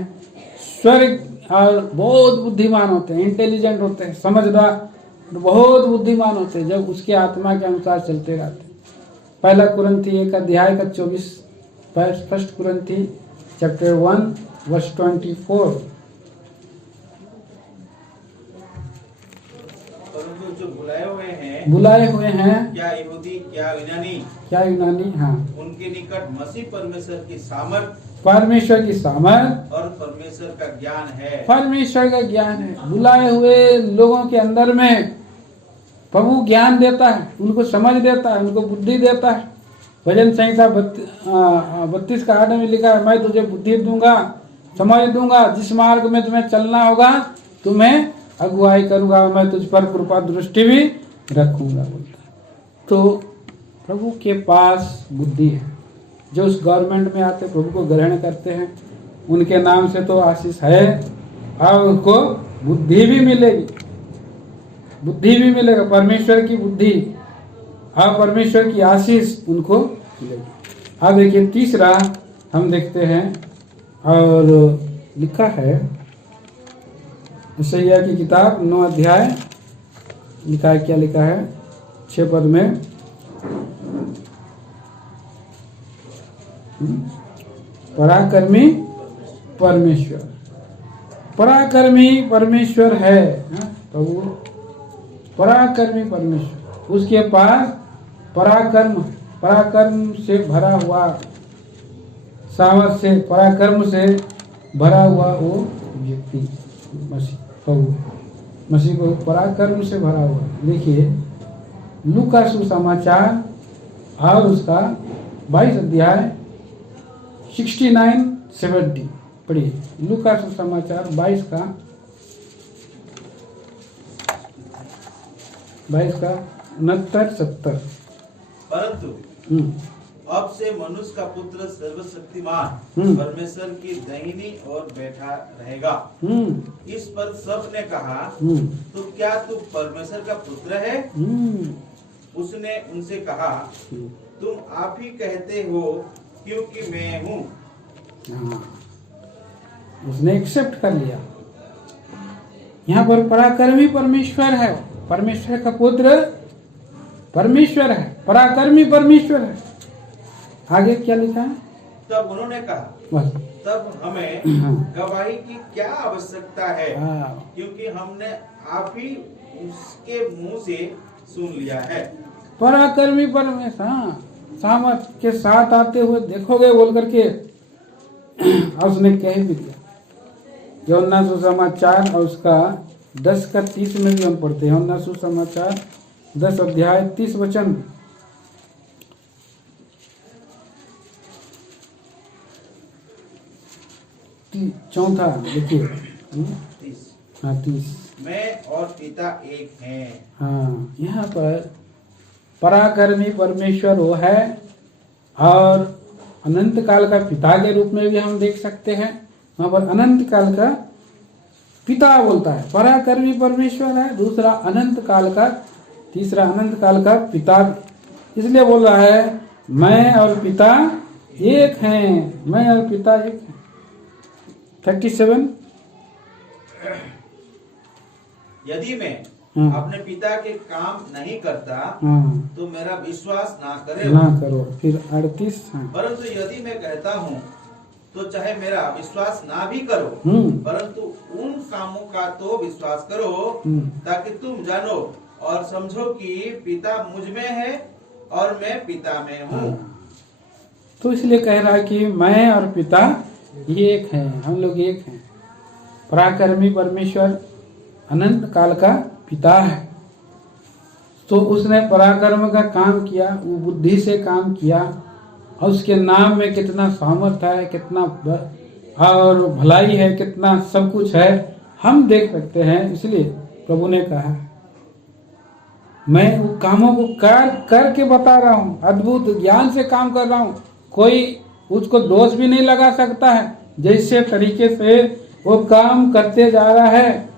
स्वर्ग और बहुत बुद्धिमान होते हैं, इंटेलिजेंट होते हैं, समझदार, बहुत बुद्धिमान होते हैं, जब उसके आत्मा के अनुसार चलते रहते हैं। 1 कुरिन्थी 1 अध्याय का 24, 1 कुरिन्थी चैप्टर 1 वर्स 24। परंतु जो बुलाए हुए हैं क्या यहूदी क्या यूनानी हाँ, उनके निकट मसीह परमेश्वर की सामर्थ और परमेश्वर का ज्ञान है। परमेश्वर का ज्ञान है। बुलाए हुए लोगों के अंदर में प्रभु ज्ञान देता है, उनको समझ देता है, उनको बुद्धि देता है। भजन संहिता 32 का 8 में लिखा है, मैं तुझे बुद्धि दूंगा, समझ दूंगा, जिस मार्ग में तुम्हें चलना होगा तुम्हें अगुवाई करूंगा, मैं तुझ पर कृपा दृष्टि भी रखूंगा बोलता। तो प्रभु के पास बुद्धि है। जो उस गवर्नमेंट में आते प्रभु को ग्रहण करते हैं, उनके नाम से तो आशीष है और उनको बुद्धि भी मिलेगी, बुद्धि भी मिलेगा, परमेश्वर की बुद्धि और परमेश्वर की आशीष उनको मिलेगी। अब देखिए तीसरा हम देखते हैं और लिखा है यशायाह की किताब 9 अध्याय लिखा है, क्या लिखा है 6 पद में, पराक्रमी परमेश्वर, पराक्रमी परमेश्वर है प्रभु, पराक्रमी परमेश्वर, उसके पास पराक्रम से भरा हुआ, सामर्थ से, पराक्रम से भरा हुआ वो व्यक्ति मसीह को पराक्रम से भरा हुआ। देखिए लूका सुसमाचार और उसका 22 अध्याय 69-70 पढ़िए। लूका सुसमाचार 22 का 69-70। परंतु अब से मनुष्य का पुत्र सर्वशक्तिमान परमेश्वर की दाहिनी ओर बैठा रहेगा। इस पर सब ने कहा, तो क्या तू परमेश्वर का पुत्र है? उसने उनसे कहा, तुम आप ही कहते हो, क्योंकि मैं हूँ। उसने एक्सेप्ट कर लिया। यहाँ पर पराक्रमी परमेश्वर है, परमेश्वर का पुत्र परमेश्वर है, पराक्रमी परमेश्वर है। आगे क्या लिखा है? तब उन्होंने कहा, तब हमें गवाही की क्या आवश्यकता है, क्योंकि हमने आप ही उसके मुंह से सुन लिया है। पराक्रमी परमेश्वर सामर्थ के साथ आते हुए देखोगे बोल करके और उसने कह भी दिया। यूहन्ना सुसमाचार और उसका 10 का 30 में भी हम पढ़ते हैं। यूहन्ना सुसमाचार 10 अध्याय 30 वचन। चौथा देखिए, हाँ 30। मैं और पिता एक हैं। हाँ, यहाँ पर पराक्रमी परमेश्वर वो है और अनंत काल का पिता के रूप में भी हम देख सकते हैं। वहाँ पर अनंत काल का पिता बोलता है, पराक्रमी परमेश्वर है। दूसरा अनंत काल का, तीसरा अनंत काल का पिता, इसलिए बोल रहा है मैं और पिता एक हैं, मैं और पिता एक हैं। 37। यदि मैं अपने पिता के काम नहीं करता तो मेरा विश्वास ना करो। फिर 38। परंतु यदि मैं कहता हूँ तो चाहे मेरा विश्वास ना भी करो, परंतु उन कामों का तो विश्वास करो, ताकि तुम जानो और समझो कि पिता मुझ में है और मैं पिता में हूँ। तो इसलिए कह रहा है कि मैं और पिता एक हैं, हम लोग एक हैं। पराक्रमी परमेश्वर अनंत काल का पिता है, तो उसने पराक्रम का काम किया, वो बुद्धि से काम किया और उसके नाम में कितना सामर्थ्य है, कितना और भलाई है, कितना सब कुछ है हम देख सकते हैं। इसलिए प्रभु ने कहा मैं वो कामों को करके बता रहा हूँ, अद्भुत ज्ञान से काम कर रहा हूँ, कोई उसको दोष भी नहीं लगा सकता है। जैसे तरीके से वो काम करते जा रहा है,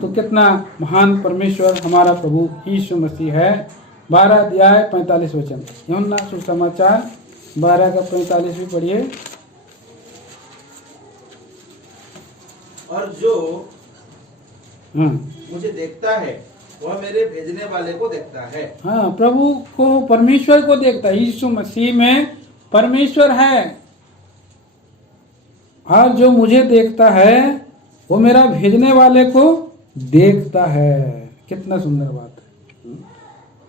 तो कितना महान परमेश्वर हमारा प्रभु यीशु मसीह है। 12 अध्याय 45 वचन, यूहन्ना सुसमाचार 12 का 45 भी पढ़िए। और जो मुझे देखता है वह मेरे भेजने वाले को देखता है। हाँ, प्रभु को, परमेश्वर को देखता है। यीशु मसीह में परमेश्वर है और जो मुझे देखता है वो मेरा भेजने वाले को देखता है। कितना सुंदर बात है।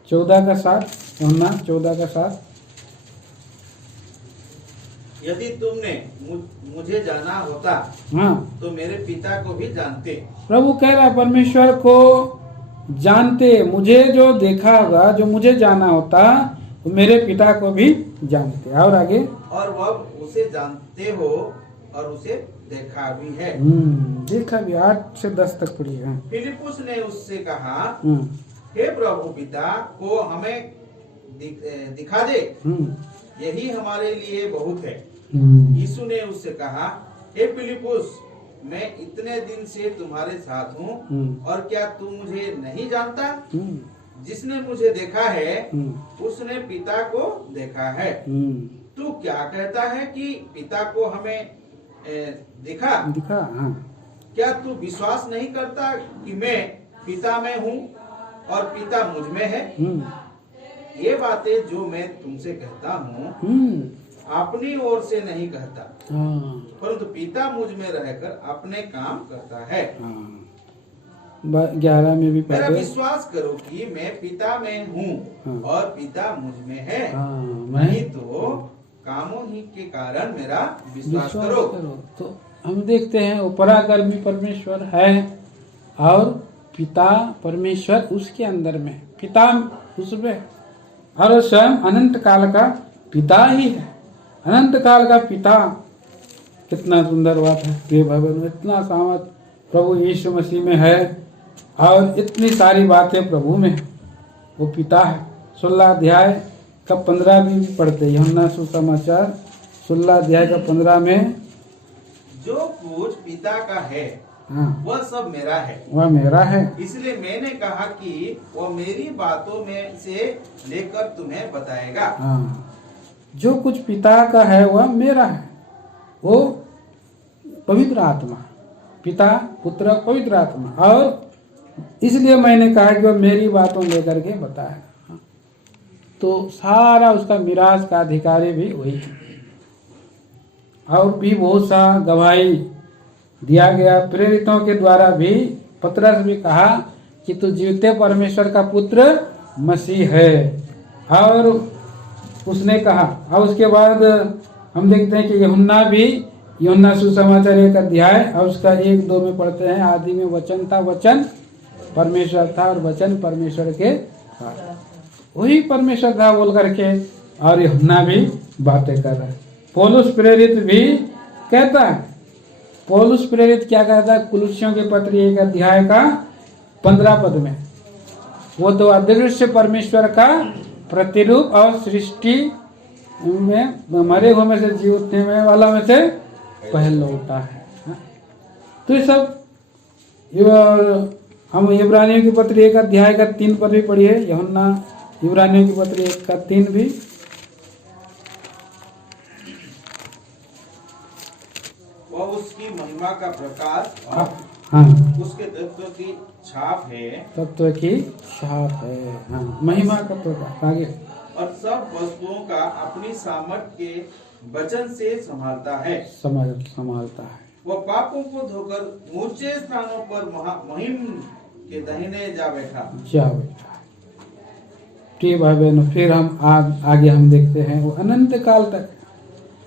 14 का 7, यूहन्ना 14 का 7। यदि तुमने मुझे जाना होता हाँ, तो मेरे पिता को भी जानते। प्रभु कह रहा परमेश्वर को जानते, मुझे जो देखा होगा, जो मुझे जाना होता तो मेरे पिता को भी जानते। और आगे, और वह उसे जानते हो और उसे देखा भी है। देखा भी। 8 से 10 तक पढ़िए। फिलिपुस ने उससे कहा, हे प्रभु, पिता को हमें दिखा दे, यही हमारे लिए बहुत है। यीशु ने उससे कहा, हे फिलिपुस, मैं इतने दिन से तुम्हारे साथ हूँ और क्या तू मुझे नहीं जानता? जिसने मुझे देखा है उसने पिता को देखा है। तू क्या कहता है कि पिता को हमें दिखा? हाँ। क्या तू विश्वास नहीं करता कि मैं पिता में हूँ और पिता मुझ में है? ये बातें जो मैं तुमसे कहता हूँ अपनी ओर से नहीं कहता, परंतु पिता मुझ में रहकर अपने काम करता है। 11 में भी मेरा विश्वास करो कि मैं पिता में हूँ और पिता मुझ में है। नहीं तो कामों ही के कारण मेरा विश्वास करो। तो हम देखते हैं वो पराक्रमी परमेश्वर है और पिता परमेश्वर उसके अंदर में, पिता उसमें, और स्वयं अनंत काल का पिता ही है। अनंत काल का पिता, कितना सुंदर बात है। प्रिय भवन, इतना सामर्थ प्रभु यीशु मसीह में है और इतनी सारी बातें प्रभु में है। वो पिता है। 16 अध्याय का 15 भी पढ़ते हैं। यूहन्ना सुसमाचार 16 अध्याय का 15 में, जो कुछ पिता का है वह सब मेरा है। वह मेरा है। इसलिए मैंने कहा कि वह मेरी बातों में से लेकर तुम्हें बताएगा। जो कुछ पिता का है वह मेरा है। वो पवित्र आत्मा, पिता, पुत्र, पवित्र आत्मा, और इसलिए मैंने कहा कि वह मेरी बातों लेकर के बताएगा। तो सारा उसका मिराज का अधिकारी भी वही है। और भी बहुत सा गवाही दिया गया प्रेरितों के द्वारा भी। पतरस भी कहा कि तू जीवते परमेश्वर का पुत्र मसीह है, और उसने कहा। और उसके बाद हम देखते हैं कि यूहन्ना भी, यूहन्ना सुसमाचार 1 अध्याय और उसका 1-2 में पढ़ते हैं, आदि में वचन था, वचन परमेश्वर था और वचन परमेश्वर के था, वही परमेश्वर था बोल करके। और यूहन्ना भी बातें कर रहा है। पौलुस प्रेरित भी कहता है। पौलुस प्रेरित क्या कहता है? कुलुस्सियों के पत्र 1 अध्याय का 15 पद में, वो तो अदृश्य परमेश्वर का प्रतिरूप और सृष्टि में मरे हुए में से जीवने में वाला में से पहले होता है। तो ये सब हम इब्रानियों की पत्र 1 अध्याय का 3 पद भी पढ़िए। यूहन्ना इब्रानियों की पत्र 1 का 3 भी, वह उसकी महिमा का प्रकाश और उसके तत्व की छाप है। तत्व की छाप है। महिमा का प्रकाश। आगे, और सब वस्तुओं का अपनी सामर्थ्य के वचन से संभालता है। संभालता है। वह पापों को धोकर ऊंचे स्थानों पर महिम के दाहिने जा बैठा। ठीक भाई बहनों, फिर हम आगे हम देखते हैं वो अनंत काल तक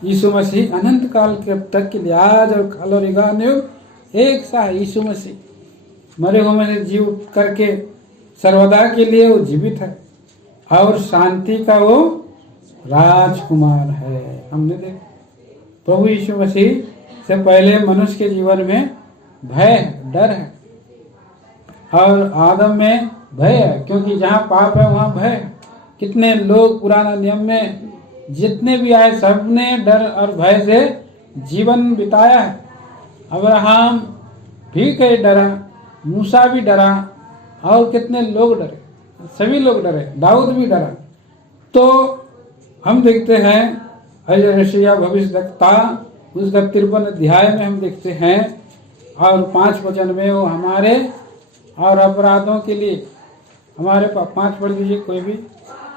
यीशु मसीह, अनंत काल के तक के लिए, आज और काल और युगान युग एक सा यीशु मसीह मरे हुए में से जीव करके सर्वदा के लिए वो जीवित है और शांति का वो राजकुमार है। हमने देखा प्रभु यीशु मसीह से पहले मनुष्य के जीवन में भय, डर है, और आदम में भय है, क्योंकि जहाँ पाप है वहाँ भय है। कितने लोग पुराना नियम में जितने भी आए सबने डर और भय से जीवन बिताया है। अब्राहम भी कई डरा, मूसा भी डरा, और कितने लोग डरे, सभी लोग डरे, दाऊद भी डरा। तो हम देखते हैं यशायाह भविष्यद्वक्ता उसका 53 अध्याय में हम देखते हैं, और 5 वचन में वो हमारे और अपराधों के लिए हमारे 5 पढ़ दीजिए कोई भी।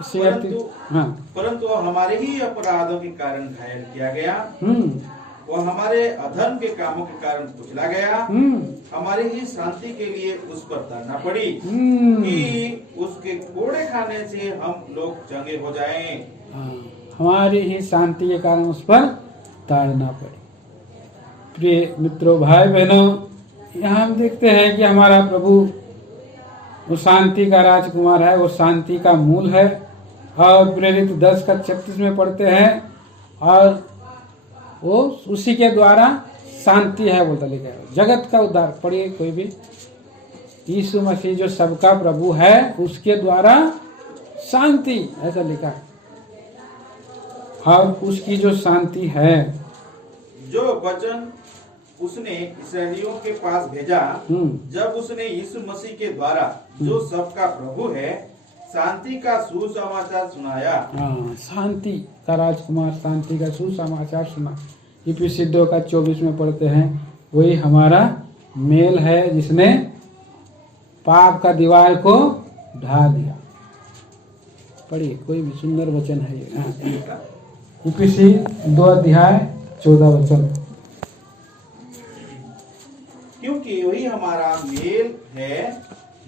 परंतु हमारे ही अपराधों के कारण घायल किया गया वो हमारे अधर्म के कामों के कारण कुचला गया, हमारी ही शांति के लिए उस पर तरना पड़ी कि उसके कोड़े खाने से हम लोग चंगे हो जाएं। हमारी ही शांति के कारण उस पर ताड़ना पड़ी। प्रिय मित्रों, भाई बहनों, यहाँ हम देखते हैं कि हमारा प्रभु वो शांति का राजकुमार है, वो शांति का मूल है। और प्रेरित 10:36 में पढ़ते हैं, और वो उसी के द्वारा शांति है बोलता लिखा है, जगत का उद्धार। पढ़िए कोई भी, यीशु मसीह जो सबका प्रभु है, उसके द्वारा शांति, ऐसा लिखा है। और उसकी जो शांति है, जो वचन उसने इस्राएलियों के पास भेजा, जब उसने यीशु मसीह के द्वारा जो सबका प्रभु है शांति का सुसमाचार सुनाया। शांति का राजकुमार शांति का सुसमाचार सुना। इफिसी 2:24 में पढ़ते हैं, वही हमारा मेल है जिसने पाप का दीवार को ढा दिया। पढ़िए कोई भी, सुंदर वचन है ये। इफिसी 2:14 क्योंकि वही हमारा मेल है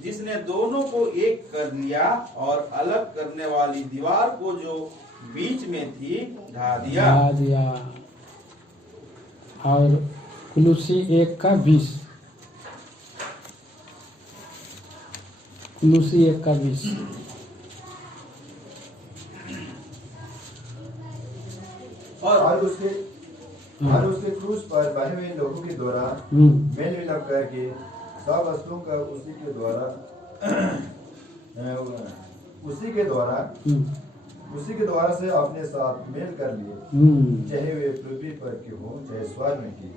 जिसने दोनों को एक कर लिया और अलग करने वाली दीवार को जो बीच में थी ढा दिया। और कुलुसी 1:20, कुलुसी 1:20। और उसके क्रूस पर बने हुए लोगों के द्वारा मेल मिलाप करके सब वस्तुओं का उसी के द्वारा से अपने साथ मेल कर लिए, चाहे वे पृथ्वी पर के हो चाहे स्वर्ग में की।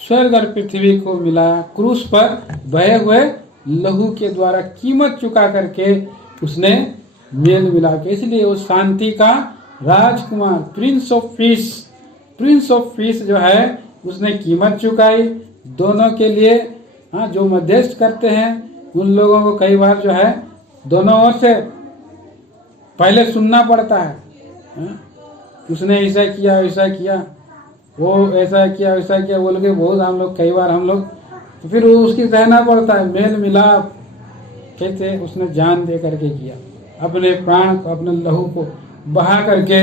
स्वर्ग और पृथ्वी को मिला, क्रूस पर बहे हुए लहू के द्वारा कीमत चुका करके उसने मेल मिला के, इसलिए वो शांति का राजकुमार, प्रिंस ऑफ पीस जो है, उसने कीमत चुकाई दोनों के लिए। हाँ, जो मध्यस्थ करते हैं उन लोगों को कई बार जो है दोनों ओर से पहले सुनना पड़ता है। उसने ऐसा किया वैसा किया, वो ऐसा किया वैसा किया बोल के बहुत कई बार हम लोग तो फिर उसकी सहना पड़ता है। मेल मिलाप कैसे उसने जान दे करके किया, अपने प्राण को, अपने लहू को बहा करके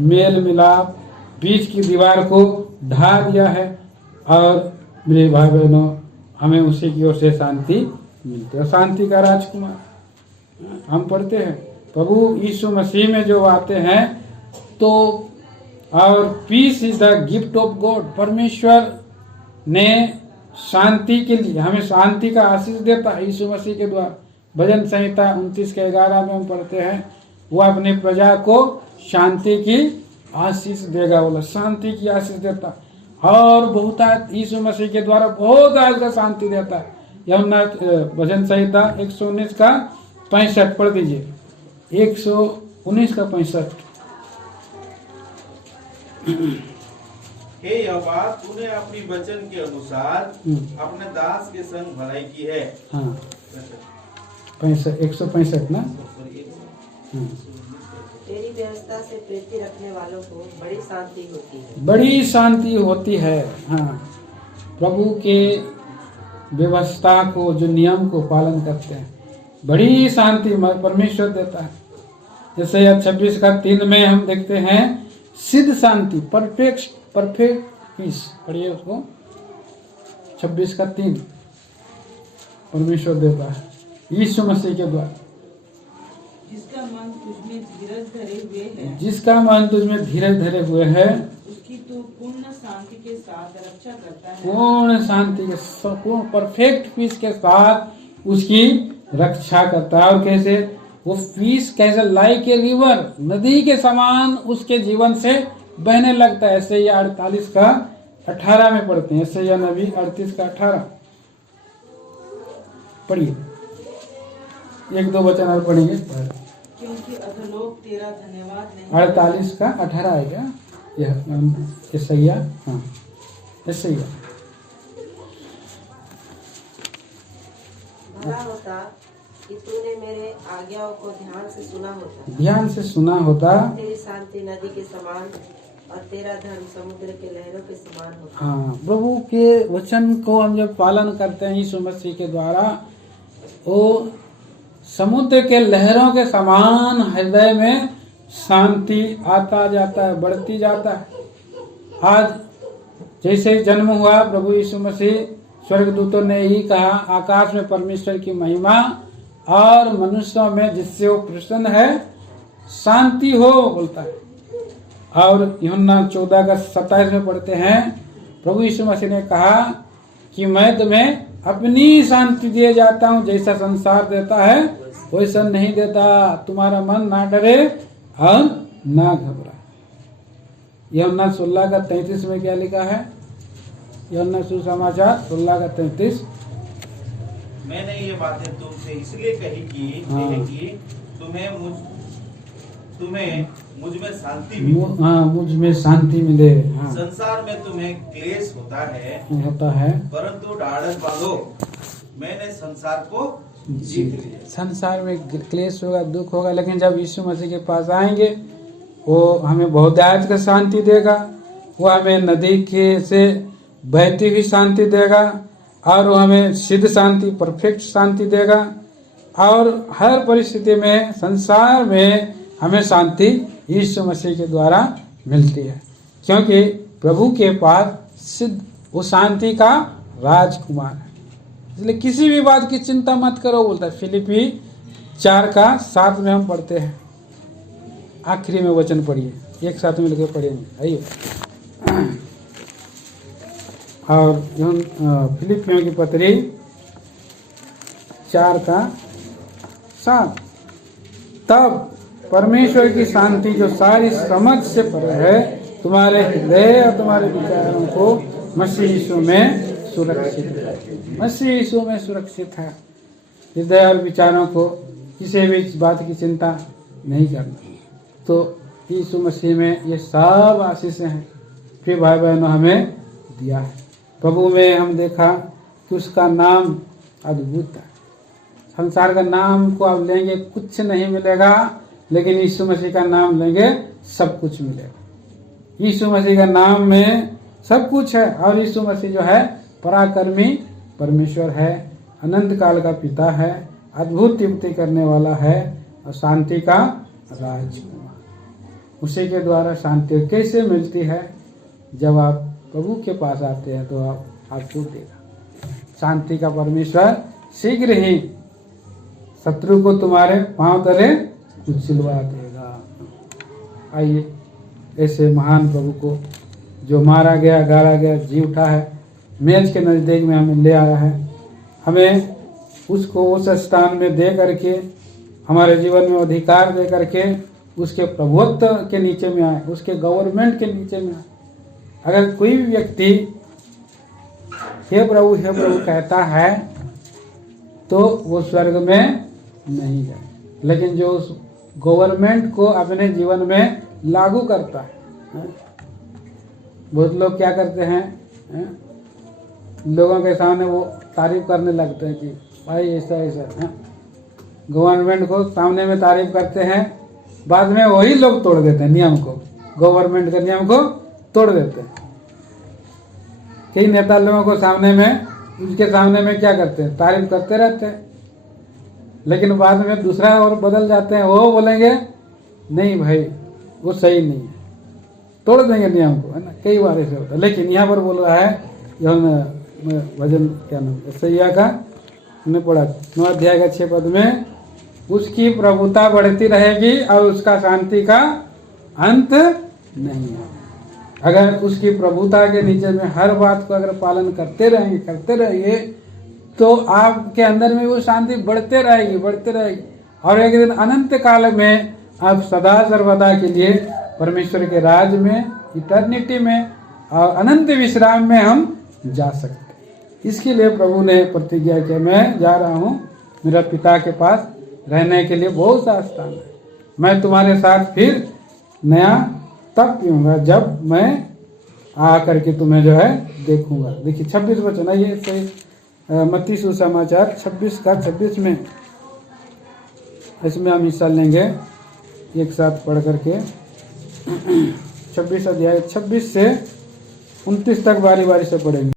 मेल मिलाप, बीच की दीवार को ढा दिया है। और मेरे भाई बहनों, हमें उसी की ओर से शांति मिलती है। शांति का राजकुमार हम पढ़ते हैं, प्रभु यीशु मसीह में जो आते हैं तो, और peace is the gift of God, परमेश्वर ने शांति के लिए हमें शांति का आशीष देता है यीशु मसीह के द्वारा। भजन संहिता 29:11 में हम पढ़ते हैं, वो अपनी प्रजा को शांति की आशीष देगा, बोला शांति की आशीष देता। और बहुत यीशु मसीह के द्वारा बहुत आज का शांति देता है। यमुना भजन संहिता 119:65 पढ़ दीजिए, 119:65। हे यहोवा, तूने अपनी वचन के अनुसार अपने दास के संग भलाई की है। हाँ, 165 ना। तेरी व्यवस्था से प्रीति रखने वालों को बड़ी शांति होती है। बड़ी शांति होती है। हाँ, प्रभु के व्यवस्था को, जो नियम को पालन करते हैं, बड़ी शांति परमेश्वर देता है। जैसे 26:3 में हम देखते हैं, सिद्ध शांति, परफेक्ट पीस। पढ़िए उसको, 26:3 परमेश्वर देता है यीशु मसीह के द्वारा। जिसका मन तुझमें धीरज धरे हुए है, जिसका मन तुझमें धीरज धरे हुए है, उसकी तू पूर्ण शांति के साथ रक्षा करता है। पूर्ण शांति के, पूर्ण परफेक्ट पीस के साथ उसकी रक्षा करता है। और कैसे वो पीस, कैसे लाइक ए रिवर, नदी के समान उसके जीवन से बहने लगता है। ऐसे 48:18 में पढ़ते हैं, ऐसे या नबी 38:18 पढ़िए, 1-2 वचन और पढ़ेंगे। क्योंकि अधोलोक तेरा धन्यवाद नहीं। 48:18 है क्या यह? सैया, हाँ सैया। भला होता कि तूने मेरे आज्ञाओं को ध्यान से सुना होता, ध्यान से सुना होता, तेरी शांति नदी के समान और तेरा धर्म समुद्र के लहरों के समान हो। हाँ, प्रभु के वचन को हम जब पालन करते हैं यीशु मसीह के द्वारा, वो समुद्र के लहरों के समान हृदय में शांति आता जाता है, बढ़ती जाता है। आज जैसे जन्म हुआ प्रभु यीशु मसीह, स्वर्गदूतों ने यही कहा, आकाश में परमेश्वर की महिमा और मनुष्यों में जिससे वो प्रसन्न है शांति हो, बोलता है। और यूहन्ना 14:27 में पढ़ते हैं, प्रभु यीशु मसीह ने कहा कि मैं तुम्हें अपनी शांति दिए जाता हूँ, जैसा संसार देता है वैसा नहीं देता। तुम्हारा मन ना डरे और ना घबराए। यूहन्ना 16:33 में क्या लिखा है? यूहन्ना सुसमाचार 16:33। मैंने ये बातें तुमसे इसलिए कही कि तुम्हें मुझ में शांति मिले। हाँ, मुझ में शांति मिले। हाँ। संसार में तुम्हें क्लेश होता है परंतु ढाढ़स बांधो, मैंने संसार को जीत लिया। संसार में क्लेश होगा, दुख होगा, लेकिन जब यीशु मसीह के पास आएंगे वो हमें बहुतायत का शांति देगा। वो हमें नदी के से बहती हुई शांति देगा और वो हमें सिद्ध शांति, परफेक्ट शांति देगा। और हर परिस्थिति में संसार में हमें शांति यीशु मसीह के द्वारा मिलती है, क्योंकि प्रभु के पास सिद्ध वो शांति का राजकुमार है। इसलिए किसी भी बात की चिंता मत करो, बोलता है। फिलिपी 4:7 में हम पढ़ते हैं। आखिरी में वचन पढ़िए, एक साथ में लेकर पढ़ेंगे, आइए। और फिलिपियों की पत्री 4:7, तब परमेश्वर की शांति जो सारी समझ से परे है तुम्हारे हृदय और तुम्हारे विचारों को मसीह यीशु में सुरक्षित है। मसीह यीशु में सुरक्षित है। हृदय और विचारों को किसी भी बात की चिंता नहीं करना। तो यीशु मसीह में ये सब आशीषें हैं फिर भाई बहनों हमें दिया है। प्रभु में हम देखा कि उसका नाम अद्भुत है। संसार का नाम को आप लेंगे कुछ नहीं मिलेगा, लेकिन यीशु मसीह का नाम लेंगे सब कुछ मिलेगा। यीशु मसीह का नाम में सब कुछ है। और यीशु मसीह जो है पराक्रमी परमेश्वर है, अनंत काल का पिता है, अद्भुत युक्ति करने वाला है और शांति का राजकुमार। उसी के द्वारा शांति कैसे मिलती है? जब आप प्रभु के पास आते हैं तो आपको देगा शांति का परमेश्वर। शीघ्र ही शत्रु को तुम्हारे पांव तले कुचलवा देगा। आइए ऐसे महान प्रभु को जो मारा गया, गाड़ा गया, जी उठा है, मेज के नजदीक में हमें ले आया है, हमें उसको उस स्थान में दे करके, हमारे जीवन में अधिकार दे करके उसके प्रभुत्व के नीचे में आए, उसके गवर्नमेंट के नीचे में आए। अगर कोई भी व्यक्ति हे प्रभु कहता है तो वो स्वर्ग में नहीं जाए, लेकिन जो उस गवर्नमेंट को अपने जीवन में लागू करता है। बहुत लोग क्या करते हैं, लोगों के सामने वो तारीफ करने लगते हैं कि भाई ऐसा ऐसा, गवर्नमेंट को सामने में तारीफ करते हैं, बाद में वही लोग तोड़ देते हैं नियम को, गवर्नमेंट के नियम को तोड़ देते हैं। कई नेता लोगों को सामने में, उसके सामने में क्या करते हैं, तारीफ करते रहते हैं, लेकिन बाद में दूसरा और बदल जाते हैं, वो बोलेंगे नहीं भाई वो सही नहीं है, तोड़ देंगे नियम को, है ना। कई बार ऐसे होता है। लेकिन यहाँ पर बोल रहा है जो भजन क्या नाम सैया का हमने पढ़ा 9 अध्याय का 6 पद में, उसकी प्रभुता बढ़ती रहेगी और उसका शांति का अंत नहीं है। अगर उसकी प्रभुता के नीचे में हर बात को अगर पालन करते रहेंगे तो आपके अंदर में वो शांति बढ़ते रहेगी। और एक दिन अनंत काल में आप सदा सर्वदा के लिए परमेश्वर के राज में, इटर्निटी में और अनंत विश्राम में हम जा सकते। इसके लिए प्रभु ने प्रतिज्ञा किया, मैं जा रहा हूँ मेरा पिता के पास रहने के लिए बहुत सा स्थान है, मैं तुम्हारे साथ फिर नया तब पीऊँगा जब मैं आ करके तुम्हें जो है देखूंगा। देखिए 26 वचन है ये मत्ती सुसमाचार 26 में, इसमें हम हिस्सा लेंगे एक साथ पढ़ करके। 26 अध्याय 26 से 29 तक बारी बारी से पढ़ेंगे।